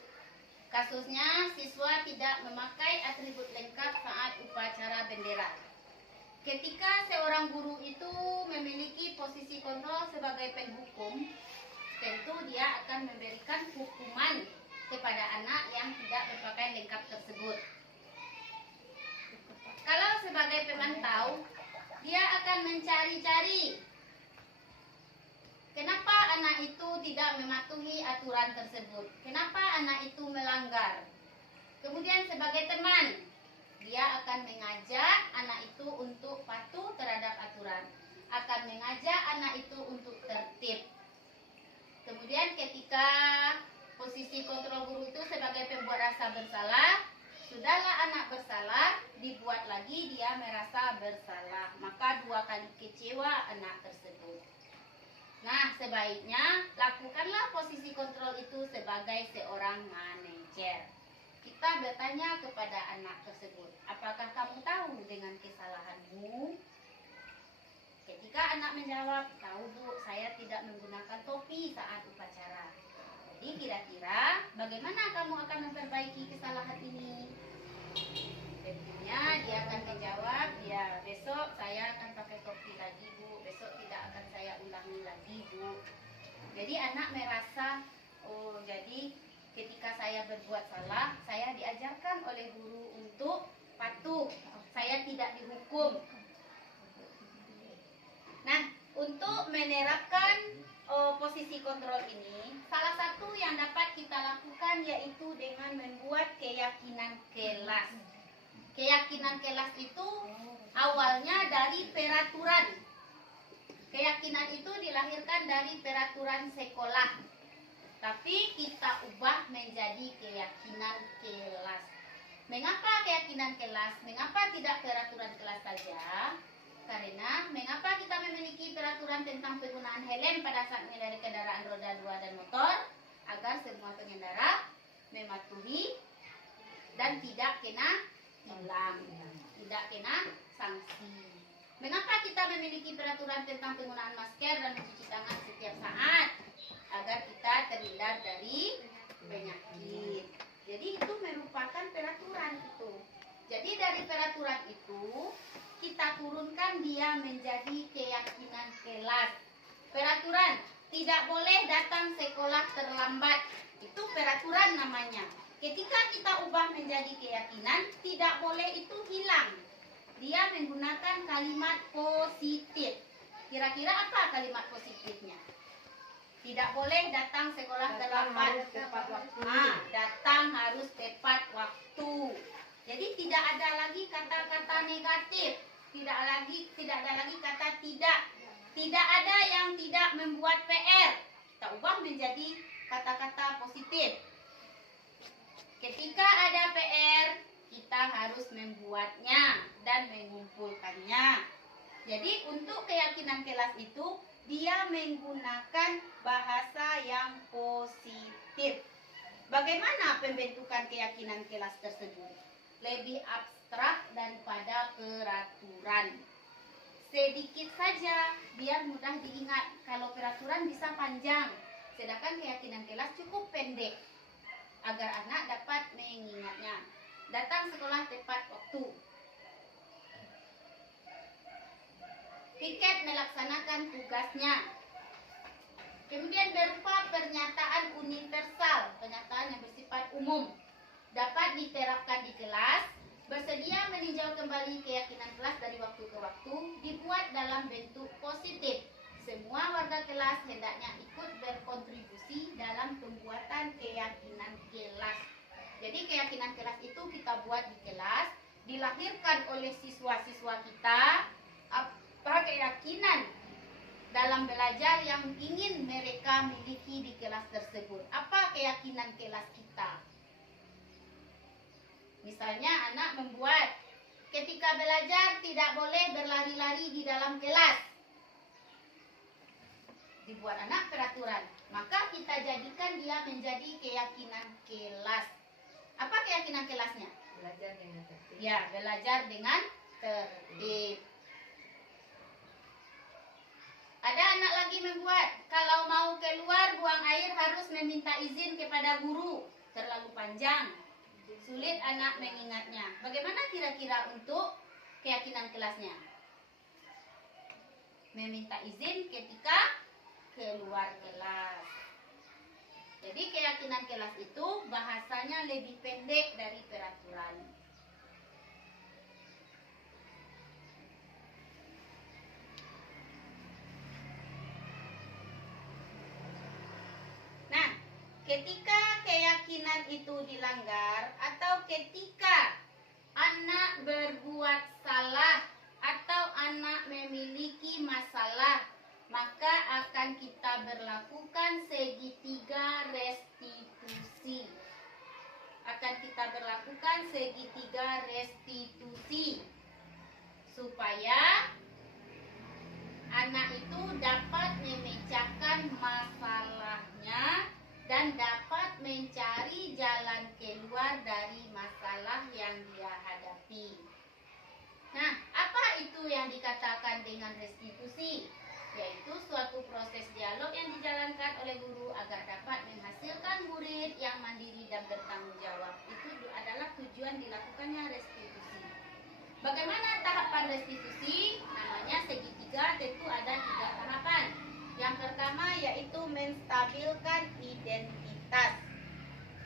Kasusnya, siswa tidak memakai atribut lengkap saat upacara bendera. Ketika seorang guru itu memiliki posisi kontrol sebagai penghukum, tentu dia akan memberikan hukuman kepada anak yang tidak berpakaian lengkap tersebut. Kalau sebagai pemantau, dia akan mencari-cari kenapa anak itu tidak mematuhi aturan tersebut, kenapa anak itu melanggar. Kemudian sebagai teman, dia akan mengajak anak itu untuk patuh terhadap aturan, akan mengajak anak itu untuk tertib. Kemudian ketika posisi kontrol guru itu sebagai pembuat rasa bersalah, sudahlah anak bersalah, dibuat lagi dia merasa bersalah, maka 2 kali kecewa anak tersebut. Nah, sebaiknya lakukanlah posisi kontrol itu sebagai seorang manajer. Kita bertanya kepada anak tersebut, apakah kamu tahu dengan kesalahanmu? Ketika anak menjawab, tahu Bu, saya tidak menggunakan topi saat upacara. Jadi kira-kira bagaimana kamu akan memperbaiki kesalahan ini? Tentunya dia akan menjawab, ya besok saya akan pakai topi lagi Bu, besok tidak akan saya ulangi lagi Bu. Jadi anak merasa, oh jadi ketika saya berbuat salah, saya diajarkan oleh guru untuk patuh, saya tidak dihukum. Nah, untuk menerapkan posisi kontrol ini, salah satu yang dapat kita lakukan yaitu dengan membuat keyakinan kelas. Keyakinan kelas itu awalnya dari peraturan. Keyakinan itu dilahirkan dari peraturan sekolah, tapi kita ubah menjadi keyakinan kelas. Mengapa keyakinan kelas? Mengapa tidak peraturan kelas saja? Karena mengapa kita memiliki peraturan tentang penggunaan helm pada saat mengendarai kendaraan roda 2 dan motor? Agar semua pengendara mematuhi dan tidak kena tilang, tidak kena sanksi. Mengapa kita memiliki peraturan tentang penggunaan masker dan mencuci tangan setiap saat? Agar kita terhindar dari penyakit. Jadi itu merupakan peraturan itu. Jadi dari peraturan itu kita turunkan dia menjadi keyakinan kelas. Peraturan, tidak boleh datang sekolah terlambat. Itu peraturan namanya. Ketika kita ubah menjadi keyakinan, tidak boleh itu hilang. Dia menggunakan kalimat positif. Kira-kira apa kalimat positifnya? Tidak boleh datang sekolah terlambat. Datang harus tepat waktu. Jadi tidak ada lagi kata-kata negatif. Tidak ada lagi kata tidak. Tidak ada yang tidak membuat PR. Kita ubah menjadi kata-kata positif. Ketika ada PR, kita harus membuatnya dan mengumpulkannya. Jadi untuk keyakinan kelas itu, dia menggunakan bahasa yang positif. Bagaimana pembentukan keyakinan kelas tersebut? Lebih abstrak daripada peraturan. Sedikit saja biar mudah diingat. Kalau peraturan bisa panjang, sedangkan keyakinan kelas cukup pendek agar anak dapat mengingatnya. Datang sekolah tepat waktu. Piket melaksanakan tugasnya. Kemudian berupa pernyataan universal, pernyataan yang bersifat umum, dapat diterapkan di kelas. Bersedia meninjau kembali keyakinan kelas dari waktu ke waktu, dibuat dalam bentuk positif. Semua warga kelas hendaknya ikut berkontribusi dalam pembuatan keyakinan kelas. Jadi keyakinan kelas itu kita buat di kelas, dilahirkan oleh siswa-siswa kita, apa keyakinan dalam belajar yang ingin mereka miliki di kelas tersebut. Apa keyakinan kelas kita? Misalnya anak membuat, ketika belajar tidak boleh berlari-lari di dalam kelas. Dibuat anak peraturan. Maka kita jadikan dia menjadi keyakinan kelas. Apa keyakinan kelasnya? Belajar dengan tertib. Ya, belajar dengan tertib. Ada anak lagi membuat, kalau mau keluar buang air harus meminta izin kepada guru. Terlalu panjang. Sulit anak mengingatnya. Bagaimana kira-kira untuk keyakinan kelasnya? Meminta izin ketika keluar kelas. Jadi keyakinan kelas itu bahasanya lebih pendek dari peraturan. Nah, ketika keyakinan keyakinan itu dilanggar atau ketika anak berbuat salah atau anak memiliki masalah, maka akan kita berlakukan segitiga restitusi. Akan kita berlakukan segitiga restitusi supaya anak itu dapat memecahkan masalahnya dan dapat mencari jalan keluar dari masalah yang dia hadapi. Nah, apa itu yang dikatakan dengan restitusi? Yaitu suatu proses dialog yang dijalankan oleh guru agar dapat menghasilkan murid yang mandiri dan bertanggung jawab. Itu adalah tujuan dilakukannya restitusi. Bagaimana tahapan restitusi? Namanya segitiga, tentu ada 3 tahapan. Yang pertama yaitu menstabilkan identitas.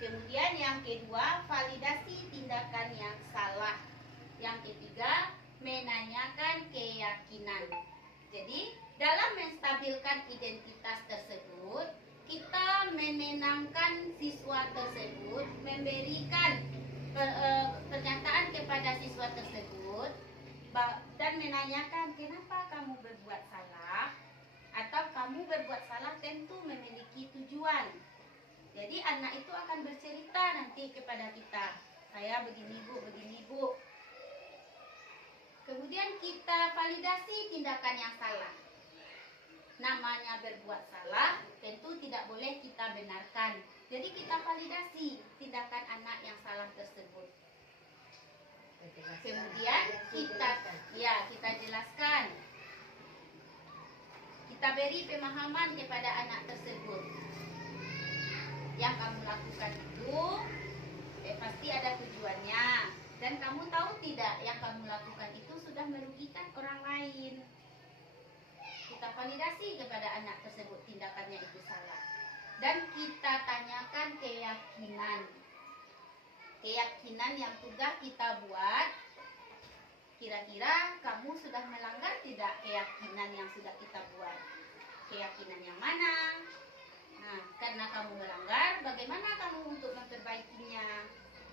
Kemudian yang kedua, validasi tindakan yang salah. Yang ketiga, menanyakan keyakinan. Jadi, dalam menstabilkan identitas tersebut, kita menenangkan siswa tersebut, memberikan pernyataan kepada siswa tersebut dan menanyakan kenapa kamu berbuat salah, atau kamu berbuat salah tentu memiliki tujuan. Jadi anak itu akan bercerita nanti kepada kita, saya begini bu. Kemudian kita validasi tindakan yang salah. Namanya berbuat salah, tentu tidak boleh kita benarkan. Jadi kita validasi tindakan anak yang salah tersebut. Kemudian kita jelaskan. Kita beri pemahaman kepada anak tersebut. Yang kamu lakukan itu pasti ada tujuannya. Dan kamu tahu tidak, yang kamu lakukan itu sudah merugikan orang lain. Kita validasi kepada anak tersebut tindakannya itu salah. Dan kita tanyakan keyakinan. Keyakinan yang sudah kita buat, kira-kira kamu sudah melanggar tidak keyakinan yang sudah kita buat? Keyakinan yang mana? Nah, karena kamu melanggar, bagaimana kamu untuk memperbaikinya?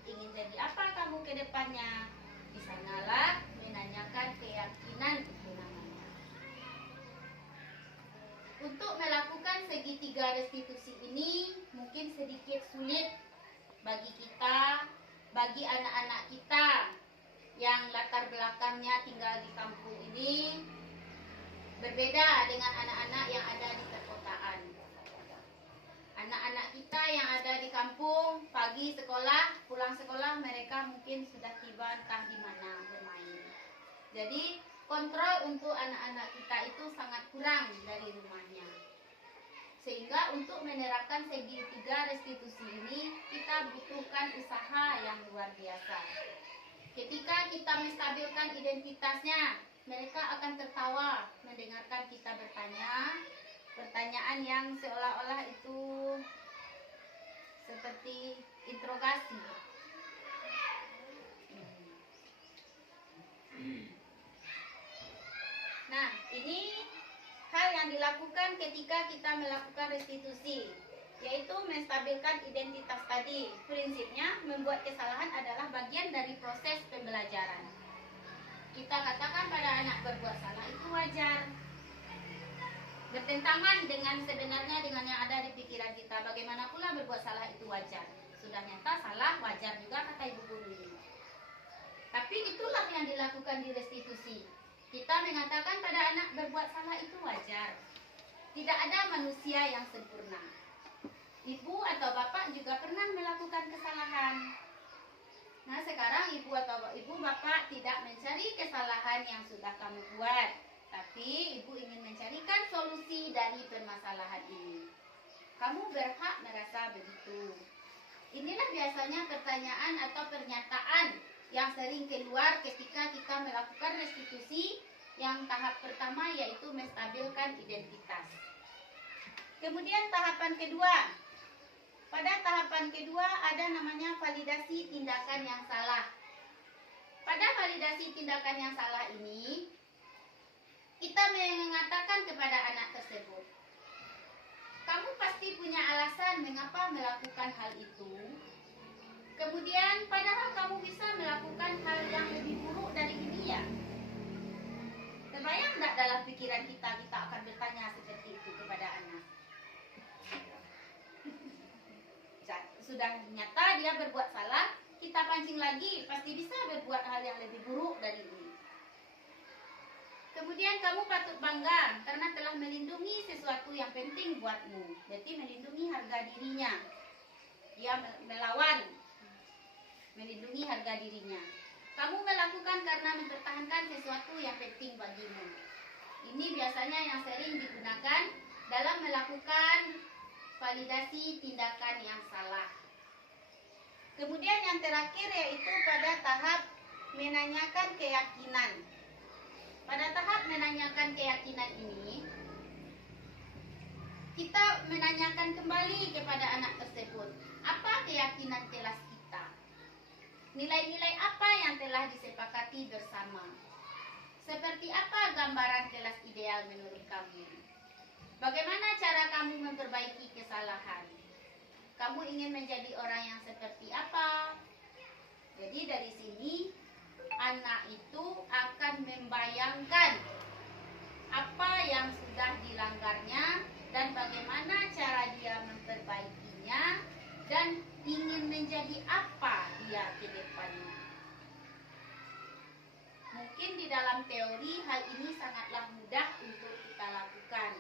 Ingin jadi apa kamu ke depannya? Di sanalah menanyakan keyakinan itu namanya. Untuk melakukan segitiga restitusi ini mungkin sedikit sulit bagi kita, bagi anak-anak kita yang latar belakangnya tinggal di kampung ini berbeda dengan anak-anak yang ada di perkotaan. Anak-anak kita yang ada di kampung pagi sekolah, pulang sekolah mereka mungkin sudah tiba entah di mana bermain. Jadi kontrol untuk anak-anak kita itu sangat kurang dari rumahnya. Sehingga untuk menerapkan segitiga restitusi ini kita butuhkan usaha yang luar biasa. Ketika kita menstabilkan identitasnya, mereka akan tertawa mendengarkan kita bertanya pertanyaan yang seolah-olah itu seperti interogasi. Nah, ini hal yang dilakukan ketika kita melakukan restitusi, yaitu menstabilkan identitas tadi. Prinsipnya, membuat kesalahan adalah bagian dari proses pembelajaran. Kita katakan pada anak berbuat salah itu wajar. Bertentangan dengan sebenarnya dengan yang ada di pikiran kita. Bagaimana pula berbuat salah itu wajar? Sudah nyata salah, wajar juga kata ibu guru ini. Tapi itulah yang dilakukan di restitusi. Kita mengatakan pada anak berbuat salah itu wajar. Tidak ada manusia yang sempurna. Ibu atau bapak juga pernah melakukan kesalahan. Nah, sekarang ibu bapak tidak mencari kesalahan yang sudah kamu buat, tapi ibu ingin mencarikan solusi dari permasalahan ini. Kamu berhak merasa begitu. Inilah biasanya pertanyaan atau pernyataan yang sering keluar ketika kita melakukan restitusi yang tahap pertama, yaitu menstabilkan identitas. Kemudian tahapan kedua. Pada tahapan kedua ada namanya validasi tindakan yang salah. Pada validasi tindakan yang salah ini, kita mengatakan kepada anak tersebut, kamu pasti punya alasan mengapa melakukan hal itu. Kemudian padahal kamu bisa melakukan hal yang lebih buruk dari ini ya. Terbayang nggak dalam pikiran kita akan bertanya seperti itu kepada anak? Sudah nyata dia berbuat salah, kita pancing lagi, pasti bisa berbuat hal yang lebih buruk dari ini. Kemudian kamu patut bangga karena telah melindungi sesuatu yang penting buatmu. Berarti melindungi harga dirinya. Dia melawan, melindungi harga dirinya. Kamu melakukan karena mempertahankan sesuatu yang penting bagimu. Ini biasanya yang sering digunakan dalam melakukan validasi tindakan yang salah. Kemudian yang terakhir yaitu pada tahap menanyakan keyakinan. Pada tahap menanyakan keyakinan ini, kita menanyakan kembali kepada anak tersebut, apa keyakinan kelas kita? Nilai-nilai apa yang telah disepakati bersama? Seperti apa gambaran kelas ideal menurut kamu? Bagaimana cara kamu memperbaiki kesalahan? Kamu ingin menjadi orang yang seperti apa? Jadi dari sini anak itu akan membayangkan apa yang sudah dilanggarnya dan bagaimana cara dia memperbaikinya dan ingin menjadi apa dia ke depannya. Mungkin di dalam teori hal ini sangatlah mudah untuk kita lakukan.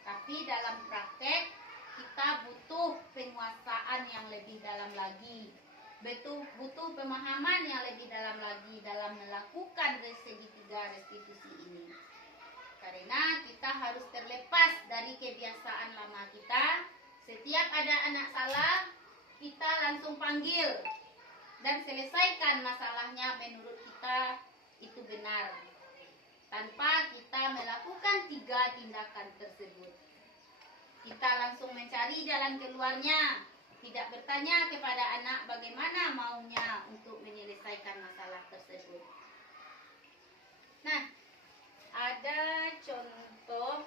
Tapi dalam praktek kita butuh penguasaan yang lebih dalam lagi. Butuh pemahaman yang lebih dalam lagi dalam melakukan segitiga restitusi ini. Karena kita harus terlepas dari kebiasaan lama kita. Setiap ada anak salah, kita langsung panggil dan selesaikan masalahnya menurut kita itu benar. Tanpa kita melakukan 3 tindakan tersebut. Kita langsung mencari jalan keluarnya, tidak bertanya kepada anak bagaimana maunya untuk menyelesaikan masalah tersebut. Nah, ada contoh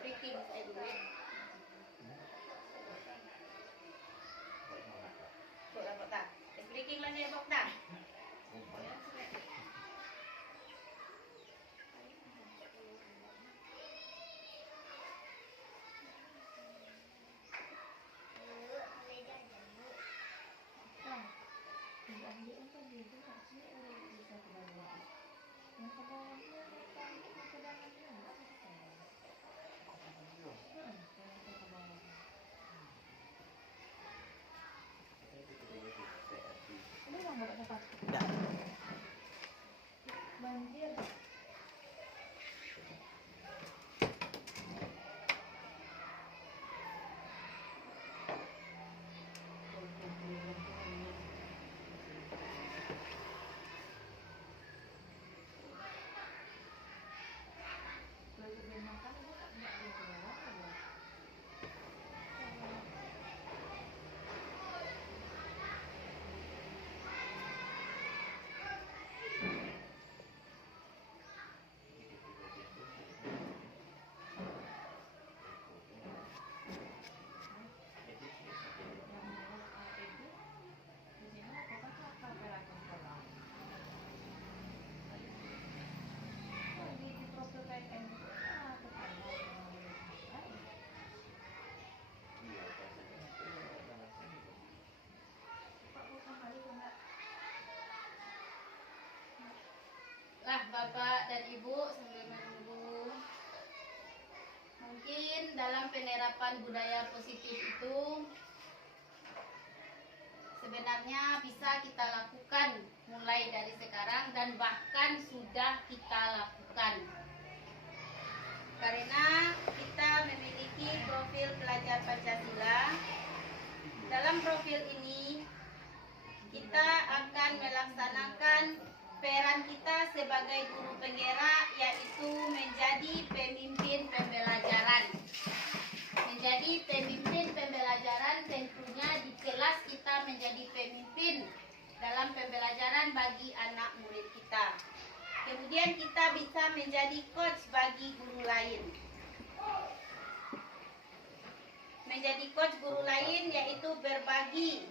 speaking saya dulu ya. Kok dapat tak? Speaking lah saya dapat tak? Banjir. Lah Bapak dan Ibu sambil menunggu. Mungkin dalam penerapan budaya positif itu sebenarnya bisa kita lakukan mulai dari sekarang dan bahkan sudah kita lakukan. Karena kita memiliki profil pelajar Pancasila. Dalam profil ini kita akan melaksanakan peran kita sebagai guru penggerak, yaitu menjadi pemimpin pembelajaran. Menjadi pemimpin pembelajaran tentunya di kelas kita menjadi pemimpin dalam pembelajaran bagi anak murid kita. Kemudian kita bisa menjadi coach bagi guru lain. Menjadi coach guru lain yaitu berbagi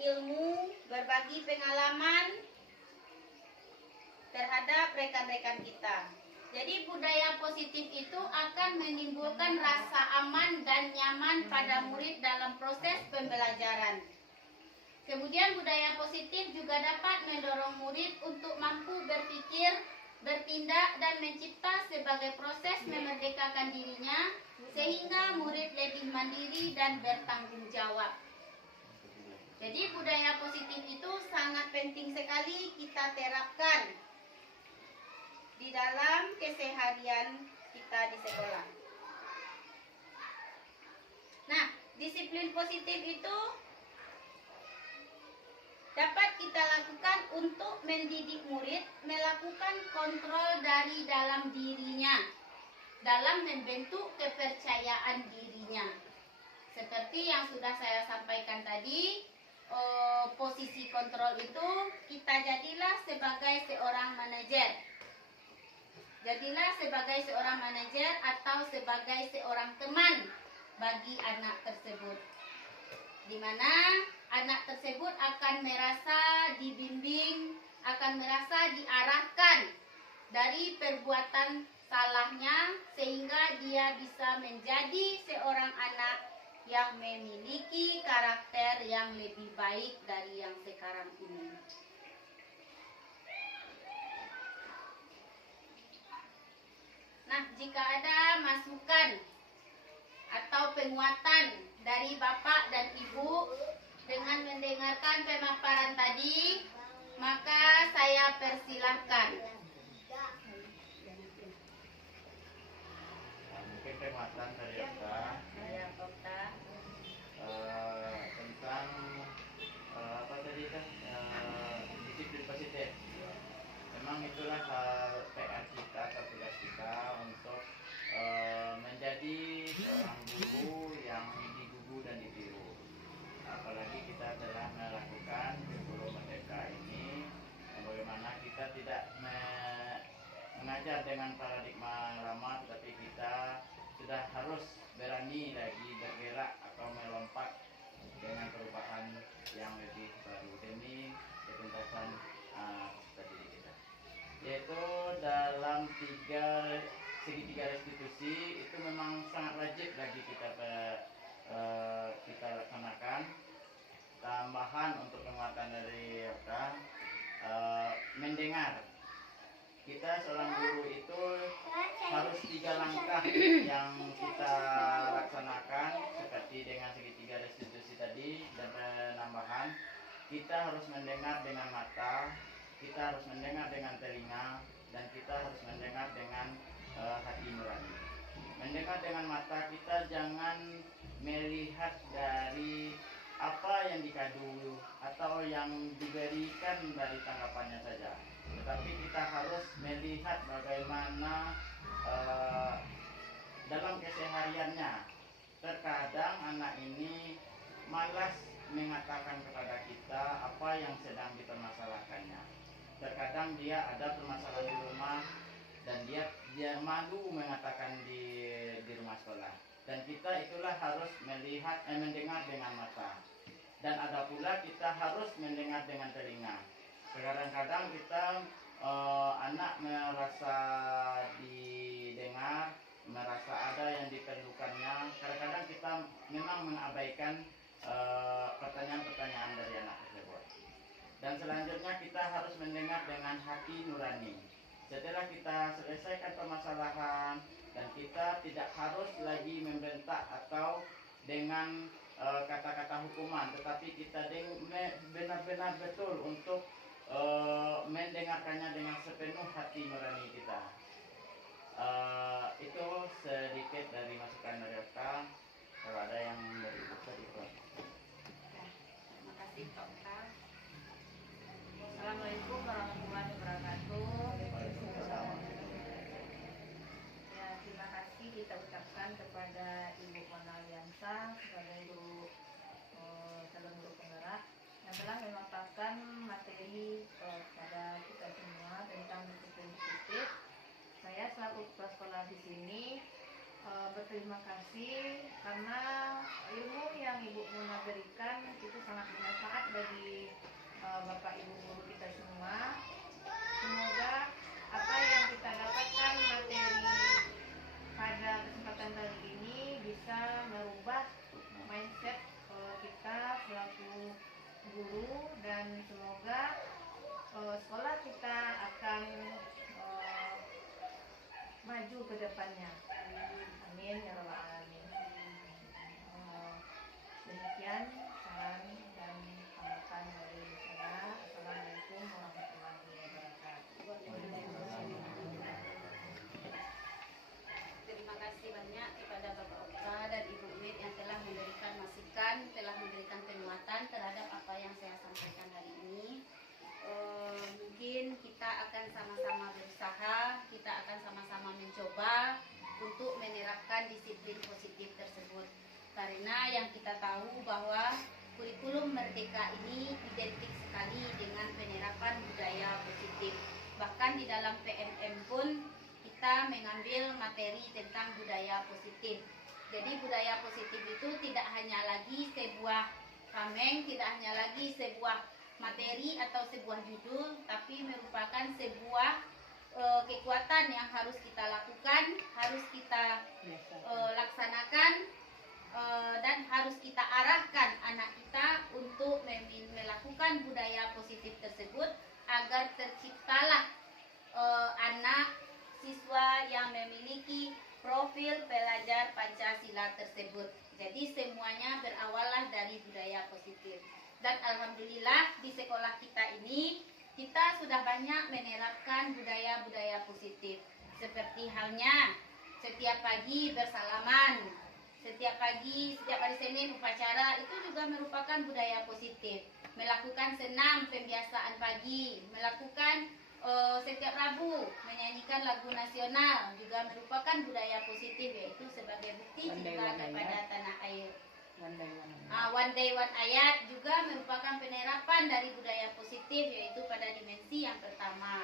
ilmu, berbagi pengalaman terhadap rekan-rekan kita. Jadi budaya positif itu akan menimbulkan rasa aman dan nyaman pada murid dalam proses pembelajaran. Kemudian budaya positif juga dapat mendorong murid untuk mampu berpikir, bertindak dan mencipta sebagai proses memerdekakan dirinya sehingga murid lebih mandiri dan bertanggung jawab. Jadi budaya positif itu sangat penting sekali kita terapkan di dalam keseharian kita di sekolah. Nah, disiplin positif itu dapat kita lakukan untuk mendidik murid melakukan kontrol dari dalam dirinya dalam membentuk kepercayaan dirinya. Seperti yang sudah saya sampaikan tadi, posisi kontrol itu kita jadilah sebagai seorang manajer. Jadilah sebagai seorang manajer atau sebagai seorang teman bagi anak tersebut, di mana anak tersebut akan merasa dibimbing, akan merasa diarahkan dari perbuatan salahnya sehingga dia bisa menjadi seorang anak yang memiliki karakter yang lebih baik dari yang sekarang ini. Nah, jika ada masukan atau penguatan dari Bapak dan Ibu dengan mendengarkan pemaparan tadi, maka saya persilahkan. Mungkin penguatan dari Okta tentang apa tadi kan, disiplin positif. Memang itulah PR kita atau tugas kita untuk menjadi seorang guru yang digugu dan ditiru. Apalagi kita telah melakukan guru merdeka ini, bagaimana kita tidak mengajar dengan paradigma lama, tetapi kita sudah harus berani lagi bergerak atau melompat dengan perubahan yang lebih baru demi ketuntasan tadi kita. Yaitu dalam segitiga restitusi itu memang sangat wajib bagi kita laksanakan. Tambahan untuk penguatan dari mendengar. Kita seorang guru itu harus 3 langkah yang kita laksanakan seperti dengan segitiga restitusi tadi dan penambahan. Kita harus mendengar dengan mata, kita harus mendengar dengan telinga, dan kita harus mendengar dengan hati nurani. Mendengar dengan mata, kita jangan melihat dari apa yang dikadu atau yang diberikan dari tanggapannya saja, tetapi kita harus melihat bagaimana dalam kesehariannya. Terkadang anak ini malas mengatakan kepada kita apa yang sedang dipermasalahkannya. Terkadang dia ada permasalahan di rumah dan dia malu mengatakan di rumah sekolah. Dan kita itulah harus mendengar dengan mata. Dan ada pula kita harus mendengar dengan telinga. Kadang-kadang kita anak merasa didengar, merasa ada yang diperlukannya. Kadang-kadang kita memang mengabaikan pertanyaan-pertanyaan dari anak tersebut. Dan selanjutnya kita harus mendengar dengan hati nurani. Setelah kita selesaikan permasalahan dan kita tidak harus lagi membentak atau dengan kata-kata hukuman, tetapi kita benar-benar betul untuk mendengarkannya dengan sepenuh hati nurani kita. Itu sedikit dari masukan dari Okta. Kalau ada yang dari Okta itu. Terima kasih Pak Okta. Assalamualaikum warahmatullahi wabarakatuh. Ya, terima kasih kita ucapkan kepada Ibu Mona Aliansa sebagai guru calon terima kasih karena ilmu yang Ibu Muna berikan itu sangat bermanfaat bagi Bapak Ibu guru kita semua. Semoga apa yang kita dapatkan materi pada kesempatan kali ini bisa merubah mindset kita selaku guru, dan semoga sekolah kita akan maju ke depannya. Amin ya rabbal alamin. Demikian saran dan tanggapan dari saya. Assalamualaikum warahmatullahi wabarakatuh. Terima kasih banyak kepada Bapak Okta dan Ibu Wid yang telah memberikan masukan, telah memberikan penguatan terhadap apa yang saya sampaikan hari ini. Mungkin kita akan sama-sama berusaha, kita akan sama-sama mencoba untuk menerapkan disiplin positif tersebut. Karena yang kita tahu bahwa kurikulum Merdeka ini identik sekali dengan penerapan budaya positif. Bahkan di dalam PMM pun kita mengambil materi tentang budaya positif. Jadi budaya positif itu tidak hanya lagi sebuah tameng, tidak hanya lagi sebuah materi atau sebuah judul, tapi merupakan sebuah kekuatan yang harus kita lakukan, harus kita laksanakan, dan harus kita arahkan anak kita untuk melakukan budaya positif tersebut agar terciptalah anak siswa yang memiliki profil pelajar Pancasila tersebut. Jadi semuanya berawal dari budaya positif. Dan alhamdulillah di sekolah kita ini kita sudah banyak menerapkan budaya-budaya positif. Seperti halnya setiap pagi bersalaman, setiap hari Senin upacara, itu juga merupakan budaya positif. Melakukan senam pembiasaan pagi, melakukan setiap Rabu menyanyikan lagu nasional juga merupakan budaya positif, yaitu sebagai bukti cinta kepada tanah air. One Day One Ayat juga merupakan penerapan dari budaya positif, yaitu pada dimensi yang pertama.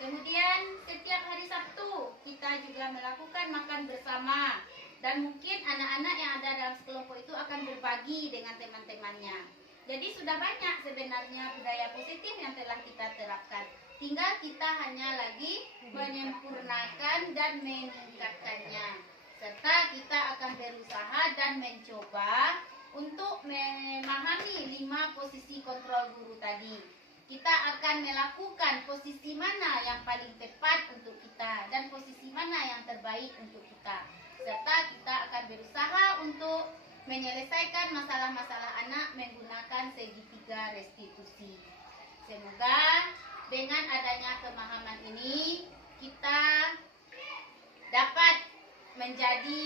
Kemudian setiap hari Sabtu kita juga melakukan makan bersama, dan mungkin anak-anak yang ada dalam sekelompok itu akan berbagi dengan teman-temannya. Jadi sudah banyak sebenarnya budaya positif yang telah kita terapkan. Tinggal kita hanya lagi menyempurnakan dan meningkatkannya. Serta kita akan berusaha dan mencoba untuk memahami 5 posisi kontrol guru tadi. Kita akan melakukan posisi mana yang paling tepat untuk kita dan posisi mana yang terbaik untuk kita. Serta kita akan berusaha untuk menyelesaikan masalah-masalah anak menggunakan segitiga restitusi. Semoga dengan adanya pemahaman ini kita dapat menjadi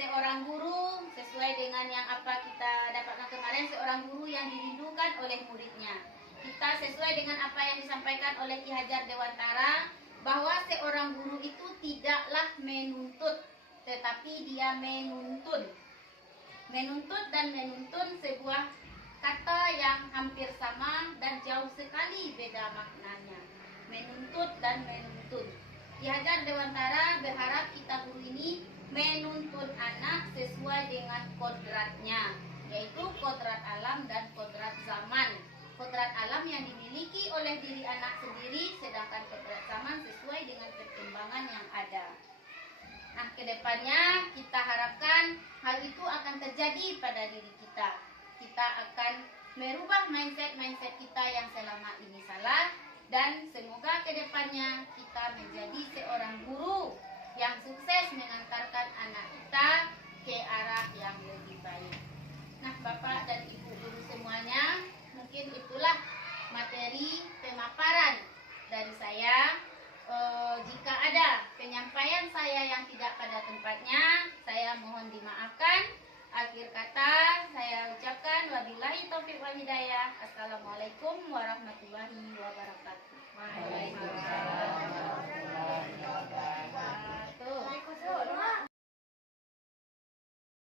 seorang guru sesuai dengan yang apa kita dapatkan kemarin, seorang guru yang dirindukan oleh muridnya. Kita sesuai dengan apa yang disampaikan oleh Ki Hajar Dewantara, bahwa seorang guru itu tidaklah menuntut, tetapi dia menuntun. Menuntut dan menuntun sebuah kata yang hampir sama dan jauh sekali beda maknanya. Menuntut dan menuntun. Ki Hajar Dewantara berharap kita guru ini menuntun anak sesuai dengan kodratnya, yaitu kodrat alam dan kodrat zaman. Kodrat alam yang dimiliki oleh diri anak sendiri, sedangkan kodrat zaman sesuai dengan perkembangan yang ada. Nah, kedepannya kita harapkan hal itu akan terjadi pada diri kita. Kita akan merubah mindset kita yang selama ini salah, dan semoga kedepannya kita menjadi seorang guru yang sukses mengantarkan anak kita ke arah yang lebih baik. Nah, Bapak dan Ibu guru semuanya, mungkin itulah materi pemaparan dari saya. Jika ada penyampaian saya yang tidak pada tempatnya, saya mohon dimaafkan. Akhir kata saya ucapkan wabillahi taufiq wal hidayah. Assalamualaikum warahmatullahi wabarakatuh. Waalaikumsalam warahmatullahi wabarakatuh.